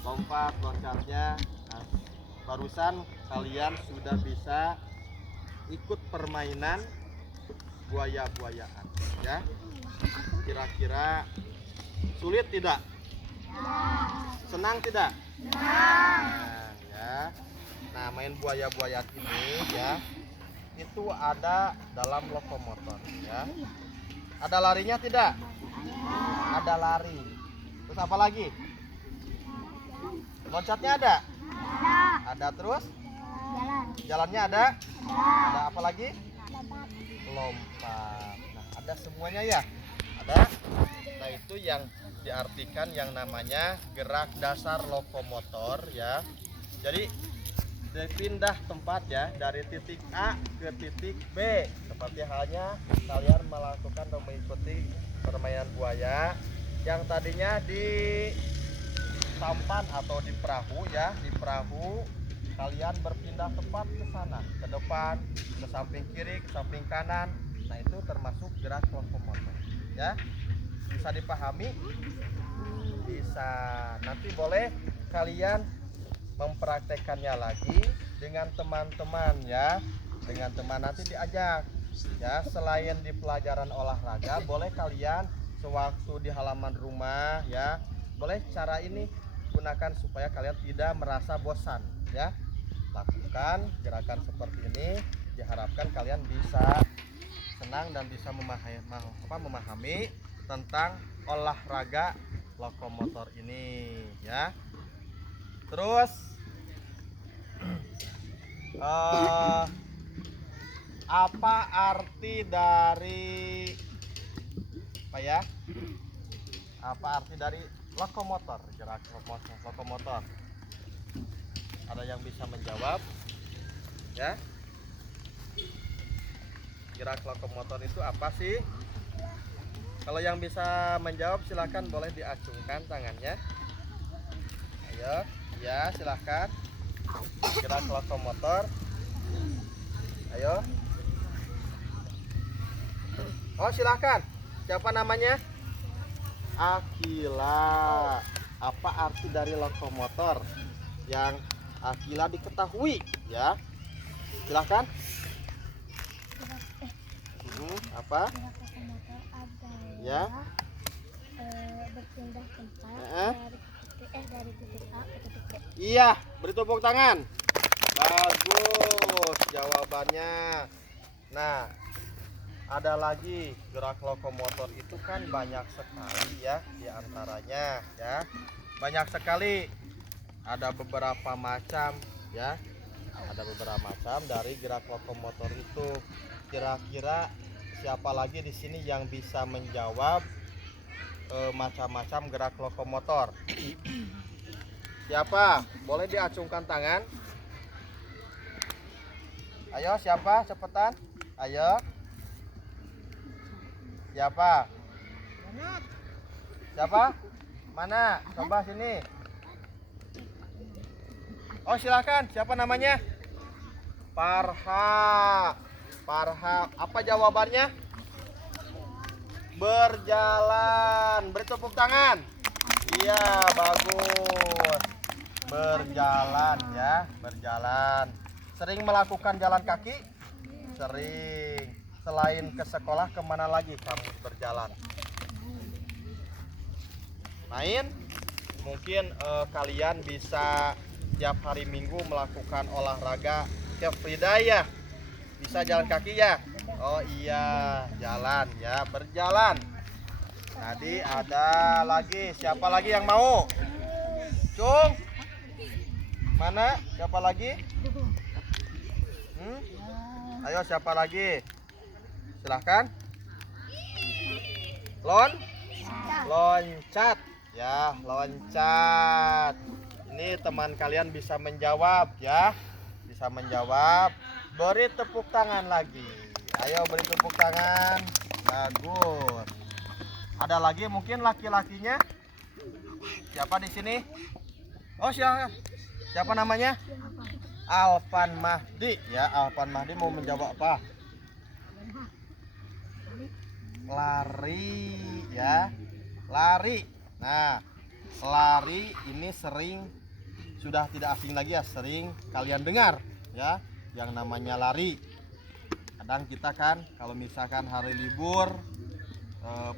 lompat, loncatnya? Nah, barusan kalian sudah bisa ikut permainan buaya-buayaan ya. Kira-kira sulit tidak? Senang tidak? Nah, ya. Nah, main buaya-buayaan ini ya, itu ada dalam lokomotor ya. Ada larinya tidak? Ada lari. Terus apa lagi? Loncatnya ada? Ada terus? Jalannya ada? Ada apa lagi? Lompat. Nah, ada semuanya ya. Ada. Nah, itu yang diartikan yang namanya gerak dasar lokomotor ya. Jadi dipindah tempat ya, dari titik A ke titik B. Seperti halnya kalian melakukan atau mengikuti permainan buaya yang tadinya di sampan atau di perahu ya. Di perahu kalian berpindah tempat ke sana, ke depan, ke samping kiri, ke samping kanan. Nah, itu termasuk gerak lokomotor ya. Bisa dipahami? Bisa. Nanti boleh kalian mempraktekannya lagi dengan teman-teman ya. Dengan teman nanti diajak ya. Selain di pelajaran olahraga, boleh kalian sewaktu di halaman rumah ya, boleh cara ini gunakan supaya kalian tidak merasa bosan ya. Lakukan gerakan seperti ini, diharapkan kalian bisa senang dan bisa memahami tentang olahraga lokomotor ini ya. Terus apa arti dari apa ya? Apa arti dari lokomotor, gerak lokomotor? Ada yang bisa menjawab ya? Gerak lokomotor itu apa sih? Kalau yang bisa menjawab silahkan boleh diacungkan tangannya. Ayo, ya silahkan. Gerak lokomotor. Ayo. Oh silahkan. Siapa namanya? Akila. Apa arti dari lokomotor yang Akila diketahui ya? Silahkan. Apa? Ya. Berpindah tempat dari titik A ke titik B. Iya, beri tepuk tangan. Bagus jawabannya. Nah, ada lagi gerak lokomotor itu kan banyak sekali ya, diantaranya ya. Banyak sekali. Ada beberapa macam ya. Ada beberapa macam dari gerak lokomotor itu. Kira-kira siapa lagi di sini yang bisa menjawab macam-macam gerak lokomotor? Siapa? Boleh diacungkan tangan. Ayo siapa? Cepetan. Ayo. Siapa? Siapa? Mana? Coba sini. Oh silakan. Siapa namanya? Farha. Farha. Apa jawabannya? Berjalan. Beri tepuk tangan. Iya, bagus. Berjalan ya, berjalan. Sering melakukan jalan kaki? Sering. Selain ke sekolah, kemana lagi kamu berjalan? Main? Mungkin kalian bisa tiap hari Minggu melakukan olahraga ke Fridaya. Bisa jalan kaki ya? Oh iya, jalan ya, berjalan. Tadi ada lagi, siapa lagi yang mau? Cung? Mana? Siapa lagi? Ayo siapa lagi? Silahkan. Loncat. Ya, loncat. Ini teman kalian bisa menjawab ya. Bisa menjawab. Beri tepuk tangan lagi. Ayo beri tepuk tangan. Bagus. Ada lagi mungkin laki-lakinya? Siapa di sini? Oh, siapa namanya? Alvan Mahdi ya. Alvan Mahdi mau menjawab apa? Lari ya. Lari. Nah, lari ini sering, sudah tidak asing lagi ya, sering kalian dengar ya, yang namanya lari. Kadang kita kan kalau misalkan hari libur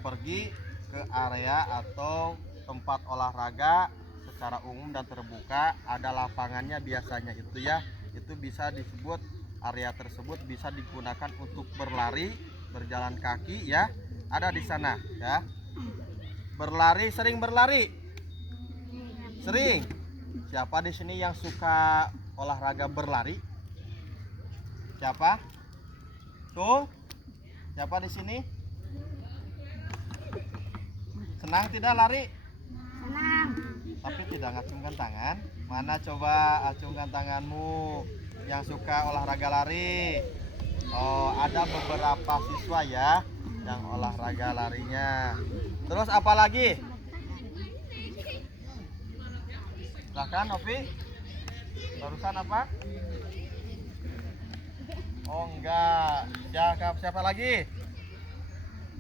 pergi ke area atau tempat olahraga secara umum dan terbuka, ada lapangannya biasanya itu ya, itu bisa disebut, area tersebut bisa digunakan untuk berlari, berjalan kaki ya, ada di sana ya. Berlari, sering berlari? Sering. Siapa di sini yang suka olahraga berlari? Siapa? Tuh. Siapa di sini? Senang tidak lari? Senang. Tapi tidak ngacungkan tangan. Mana coba acungkan tanganmu yang suka olahraga lari? Oh, ada beberapa siswa ya yang olahraga larinya. Terus apa lagi? Silakan Opi. Barusan apa? Oh enggak. Siapa lagi?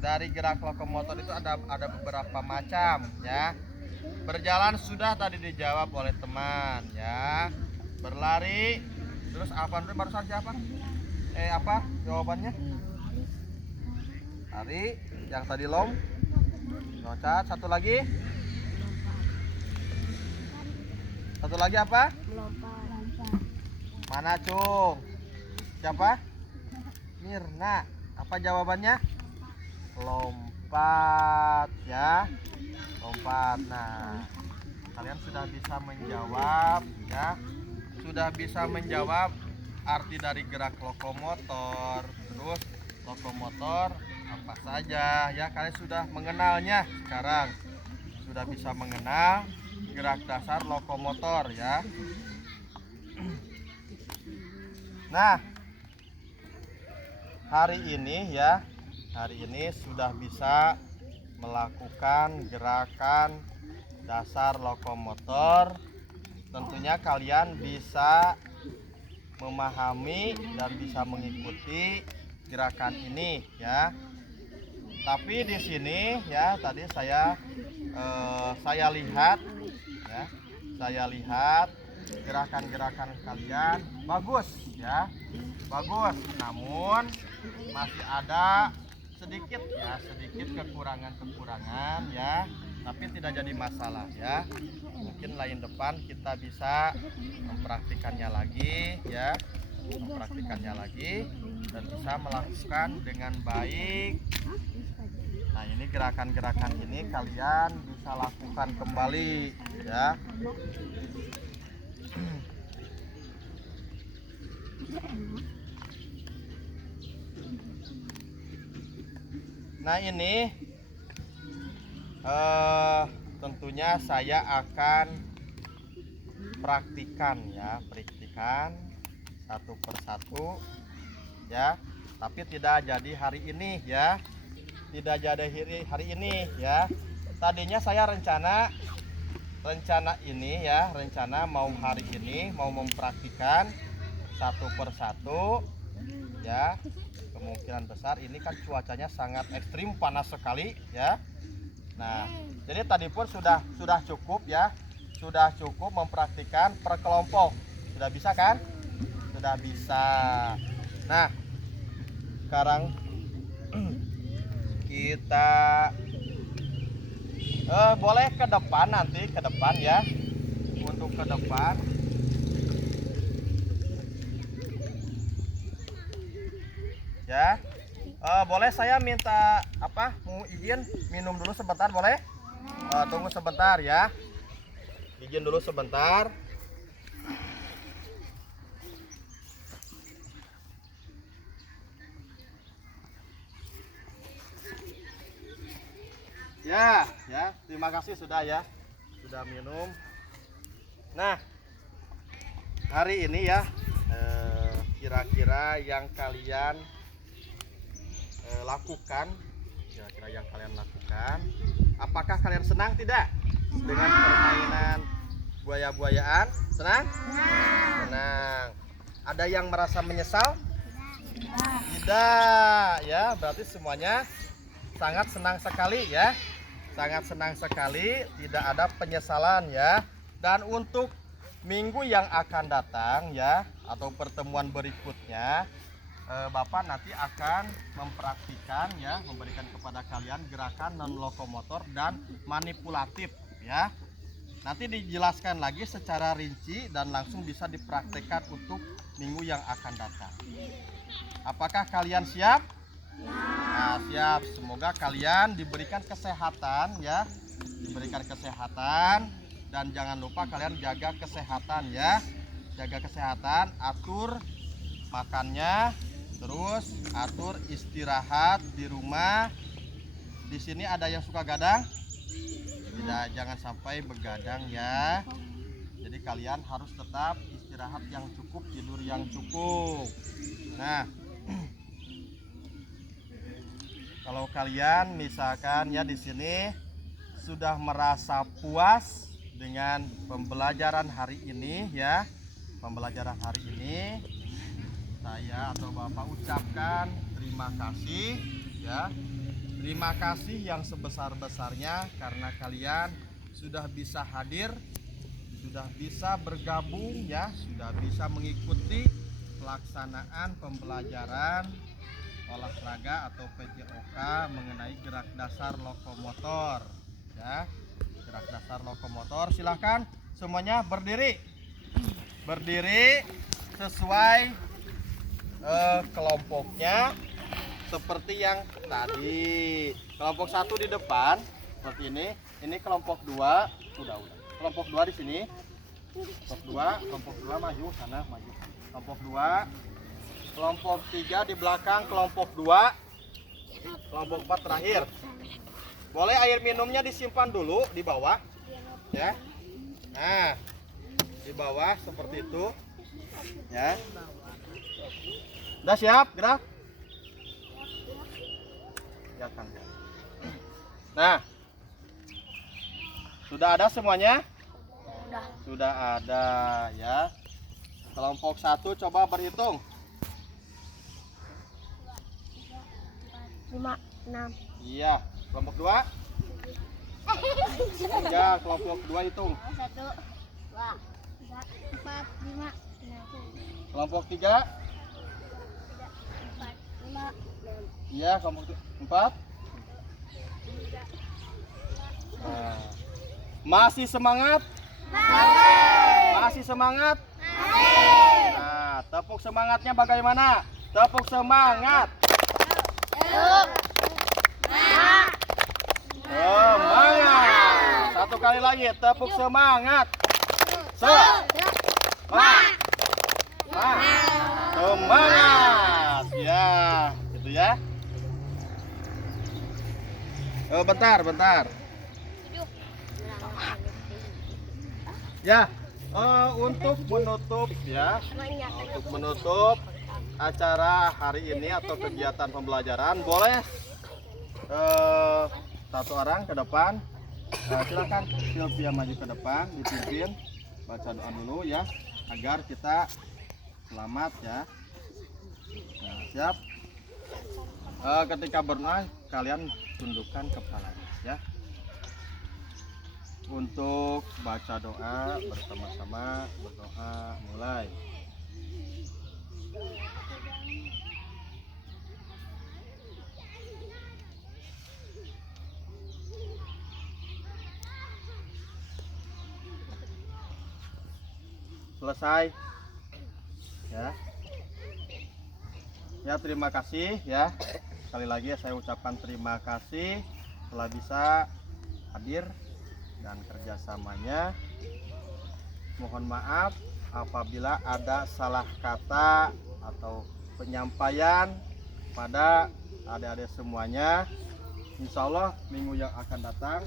Dari gerak lokomotor itu ada beberapa macam ya. Berjalan sudah tadi dijawab oleh teman ya. Berlari. Terus apa barusan siapa? Apa jawabannya? Lari. Yang tadi loncat. Satu lagi apa? Melompat. Mana Cung? Siapa? Mirna. Apa jawabannya? Lompat ya. Lompat. Nah, kalian sudah bisa menjawab ya. Sudah bisa menjawab arti dari gerak lokomotor. Terus lokomotor apa saja ya, kalian sudah mengenalnya sekarang. Sudah bisa mengenal gerak dasar lokomotor ya. Nah, hari ini sudah bisa melakukan gerakan dasar lokomotor. Tentunya kalian bisa memahami dan bisa mengikuti gerakan ini ya. Tapi di sini ya, tadi saya lihat ya, gerakan-gerakan kalian bagus ya, bagus. Namun masih ada sedikit kekurangan ya, tapi tidak jadi masalah ya. Mungkin lain depan kita bisa mempraktikannya lagi ya, dan bisa melakukan dengan baik. Nah, ini gerakan-gerakan ini kalian bisa lakukan kembali ya. Nah, ini tentunya saya akan praktikan satu persatu ya, tapi tidak jadi hari ini ya. Tidak jadi hari ini ya. Tadinya saya rencana mau hari ini mau mempraktikan satu persatu ya. Kemungkinan besar ini kan cuacanya sangat ekstrim, panas sekali ya. Nah, jadi tadi pun sudah cukup ya. Sudah cukup mempraktikan per kelompok. Sudah bisa kan? Sudah bisa. Nah, sekarang kita boleh ke depan, nanti ke depan ya. Untuk ke depan ya. Boleh saya minta mau izin minum dulu sebentar, boleh? Tunggu sebentar ya. Izin dulu sebentar. Ya, terima kasih sudah minum. Nah, hari ini ya, kira-kira yang kalian lakukan, apakah kalian senang tidak dengan permainan buaya-buayaan? Senang? Senang. Ada yang merasa menyesal? Tidak, ya. Berarti semuanya sangat senang sekali ya. Sangat senang sekali, tidak ada penyesalan ya. Dan untuk minggu yang akan datang ya, atau pertemuan berikutnya, Bapak nanti akan mempraktikkan ya, memberikan kepada kalian gerakan non lokomotor dan manipulatif ya. Nanti dijelaskan lagi secara rinci dan langsung bisa dipraktekkan untuk minggu yang akan datang. Apakah kalian siap? Nah, siap. Semoga kalian diberikan kesehatan ya, diberikan kesehatan, dan jangan lupa kalian jaga kesehatan ya, jaga kesehatan, atur makannya, terus atur istirahat di rumah. Di sini ada yang suka gadang? Tidak, jangan sampai begadang ya. Jadi kalian harus tetap istirahat yang cukup, tidur yang cukup. Nah, kalau kalian misalkan ya di sini sudah merasa puas dengan pembelajaran hari ini ya, pembelajaran hari ini, saya atau Bapak ucapkan terima kasih ya. Terima kasih yang sebesar-besarnya karena kalian sudah bisa hadir, sudah bisa bergabung ya, sudah bisa mengikuti pelaksanaan pembelajaran olahraga atau PJOK mengenai gerak dasar lokomotor ya. Gerak dasar lokomotor, silahkan semuanya berdiri, berdiri sesuai kelompoknya seperti yang tadi. Kelompok 1 di depan seperti ini kelompok 2 udah. Kelompok 2 di sini, kelompok 2 maju sana, maju. Kelompok 2, kelompok 3 di belakang kelompok 2, kelompok 4 terakhir. Boleh air minumnya disimpan dulu di bawah ya. Nah, di bawah seperti itu ya. Udah siap gerak ya kan. Nah, sudah ada semuanya? Sudah ada ya. Kelompok 1 coba berhitung. 5, 6. Iya. Kelompok 2? Ya, kelompok 2 hitung. 1, 2, 3, 4, 5, 6. Kelompok 3? 4, 5, 6. Iya, kelompok 4. Nah. Masih semangat? Masih semangat? Nah, tepuk semangatnya bagaimana? Tepuk semangat. Semangat. Satu kali lagi, tepuk semangat. Semangat. Ya, gitu ya. Oh, bentar. Ya, untuk menutup ya, untuk menutup acara hari ini atau kegiatan pembelajaran, boleh satu orang ke depan. Silakan Sylvia maju ke depan, dipimpin baca doa dulu ya, agar kita selamat ya. Nah, siap. Ketika berdoa kalian tundukkan kepala ya. Untuk baca doa bersama-sama, berdoa mulai. Selesai ya. Ya, terima kasih ya. Sekali lagi saya ucapkan terima kasih telah bisa hadir dan kerjasamanya. Mohon maaf apabila ada salah kata atau penyampaian pada adik-adik semuanya. Insya Allah minggu yang akan datang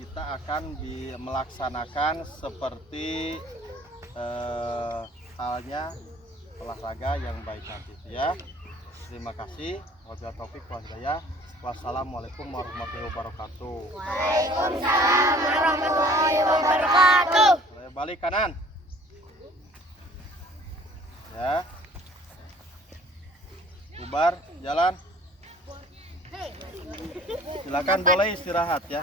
kita akan melaksanakan seperti halnya olahraga yang baik nanti ya. Terima kasih. Wabillahi taufiq wal hidayah. Wassalamualaikum warahmatullahi wabarakatuh. Waalaikumsalam warahmatullahi wabarakatuh. Balik kanan. Ya. Bubar, jalan. Silakan boleh istirahat ya.